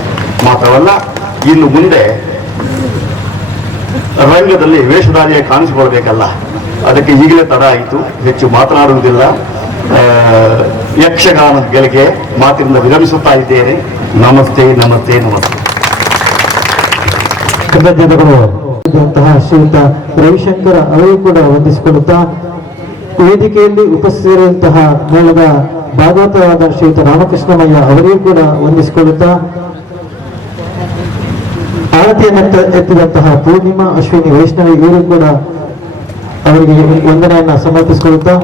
ಮಾತ್ರವಲ್ಲ, ಇನ್ನು ಮುಂದೆ ರಂಗದಲ್ಲಿ ವೇಷಧಾರಿಯ ಕಾಣಿಸಿಕೊಳ್ಬೇಕಲ್ಲ, ಅದಕ್ಕೆ ಈಗಲೇ ತಡ ಆಯಿತು. ಹೆಚ್ಚು ಮಾತನಾಡುವುದಿಲ್ಲ. ಯಕ್ಷಗಾನದ ಗೆಳೆಗೆ ಮಾತಿನಿಂದ ವಿರಮಿಸುತ್ತಾ ಇದ್ದೇನೆ. ನಮಸ್ತೆ ನಮಸ್ತೆ ನಮಸ್ತೆ. ಕೃತಜ್ಞತೆಗಳು ಶ್ರೀಯುತ ರವಿಶಂಕರ್ ಅವರಿಗೂ ಕೂಡ ವಂದಿಸಿಕೊಳ್ಳುತ್ತಾ, ವೇದಿಕೆಯಲ್ಲಿ ಉಪಸ್ಥಿತರಿರುವಂತಹ ಮೇಳದ ಭಾಗವತರಾದ ಶ್ರೀಯುತ ರಾಮಕೃಷ್ಣಮಯ್ಯ ಅವರಿಗೂ ಕೂಡ ವಂದಿಸಿಕೊಳ್ಳುತ್ತಾ, ಆರತಿಯನ್ನು ಎತ್ತಿದಂತಹ ಪೂರ್ಣಿಮಾ ಅಶ್ವಿನಿ ವೈಷ್ಣವಿ ಇವರು ಕೂಡ ಅವರಿಗೆ ವಂದನೆಯನ್ನ ಸಮರ್ಪಿಸಿಕೊಳ್ಳುತ್ತಾ,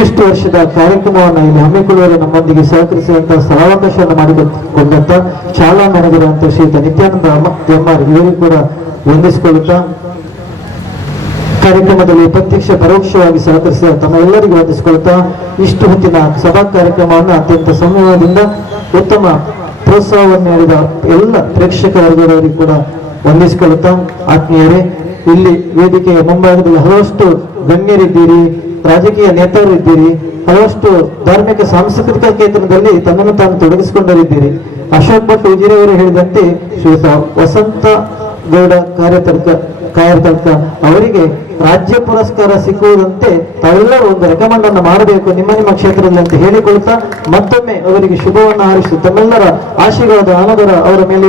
ಇಷ್ಟು ವರ್ಷದ ಕಾರ್ಯಕ್ರಮವನ್ನು ಇಲ್ಲಿ ಹಮ್ಮಿಕೊಳ್ಳುವಲ್ಲಿ ನಮ್ಮೊಂದಿಗೆ ಸಹಕರಿಸುವಂತಹ ಸ್ಥಳಾವಕಾಶವನ್ನು ಮಾಡಿಕೊಂಡಂತ ಶಾಲಾ ಮ್ಯಾನೇಜರ್ ಶ್ರೀಯುತ ನಿತ್ಯಾನಂದ ಎಮ್ಮಾರ್ ಇವರಿಗೂ ಕೂಡ ವಂದಿಸಿಕೊಳ್ಳುತ್ತಾ, ಕಾರ್ಯಕ್ರಮದಲ್ಲಿ ಪ್ರತ್ಯಕ್ಷ ಪರೋಕ್ಷವಾಗಿ ಸಹಕರಿಸಿದ ತಮ್ಮ ಎಲ್ಲರಿಗೂ ವಂದಿಸಿಕೊಳ್ಳುತ್ತಾ, ಇಷ್ಟು ಹೊತ್ತಿನ ಸಭಾ ಕಾರ್ಯಕ್ರಮವನ್ನು ಅತ್ಯಂತ ಸಂಯಮದಿಂದ ಉತ್ತಮ ಪ್ರೋತ್ಸಾಹವನ್ನು ನೀಡಿದ ಎಲ್ಲ ಪ್ರೇಕ್ಷಕ ವರ್ಗದವರಿಗೂ ಕೂಡ ವಂದಿಸಿಕೊಳ್ಳುತ್ತಾ, ಆತ್ಮೀಯರೇ, ಇಲ್ಲಿ ವೇದಿಕೆಯ ಮುಂಭಾಗದಲ್ಲಿ ಹಲವಷ್ಟು ಗಣ್ಯರಿದ್ದೀರಿ, ರಾಜಕೀಯ ನೇತಾರರಿದ್ದೀರಿ, ಹಲವಷ್ಟು ಧಾರ್ಮಿಕ ಸಾಂಸ್ಕೃತಿಕ ಕ್ಷೇತ್ರದಲ್ಲಿ ತನ್ನನ್ನು ತಾನು ತೊಡಗಿಸಿಕೊಂಡರಿದ್ದೀರಿ. ಅಶೋಕ್ ಭಟ್ ಉಜಿರೆಯವರು ಹೇಳಿದಂತೆ ಶ್ರೀಯುತ ವಸಂತ ಗೌಡ ಕಾರ್ಯತರ್ಕ ಅವರಿಗೆ ರಾಜ್ಯ ಪುರಸ್ಕಾರ ಸಿಕ್ಕುವುದಂತೆ ತಾವೆಲ್ಲರೂ ಒಂದು ರೆಕಮೆಂಡ್ ಅನ್ನು ಮಾಡಬೇಕು ನಿಮ್ಮ ಕ್ಷೇತ್ರದಲ್ಲಿ ಅಂತ ಹೇಳಿಕೊಳ್ತಾ, ಮತ್ತೊಮ್ಮೆ ಅವರಿಗೆ ಶುಭವನ್ನು ಹಾರೈಸಿ ತಮ್ಮೆಲ್ಲರ ಆಶೀರ್ವಾದ ಅನಾದರ ಅವರ ಮೇಲೆ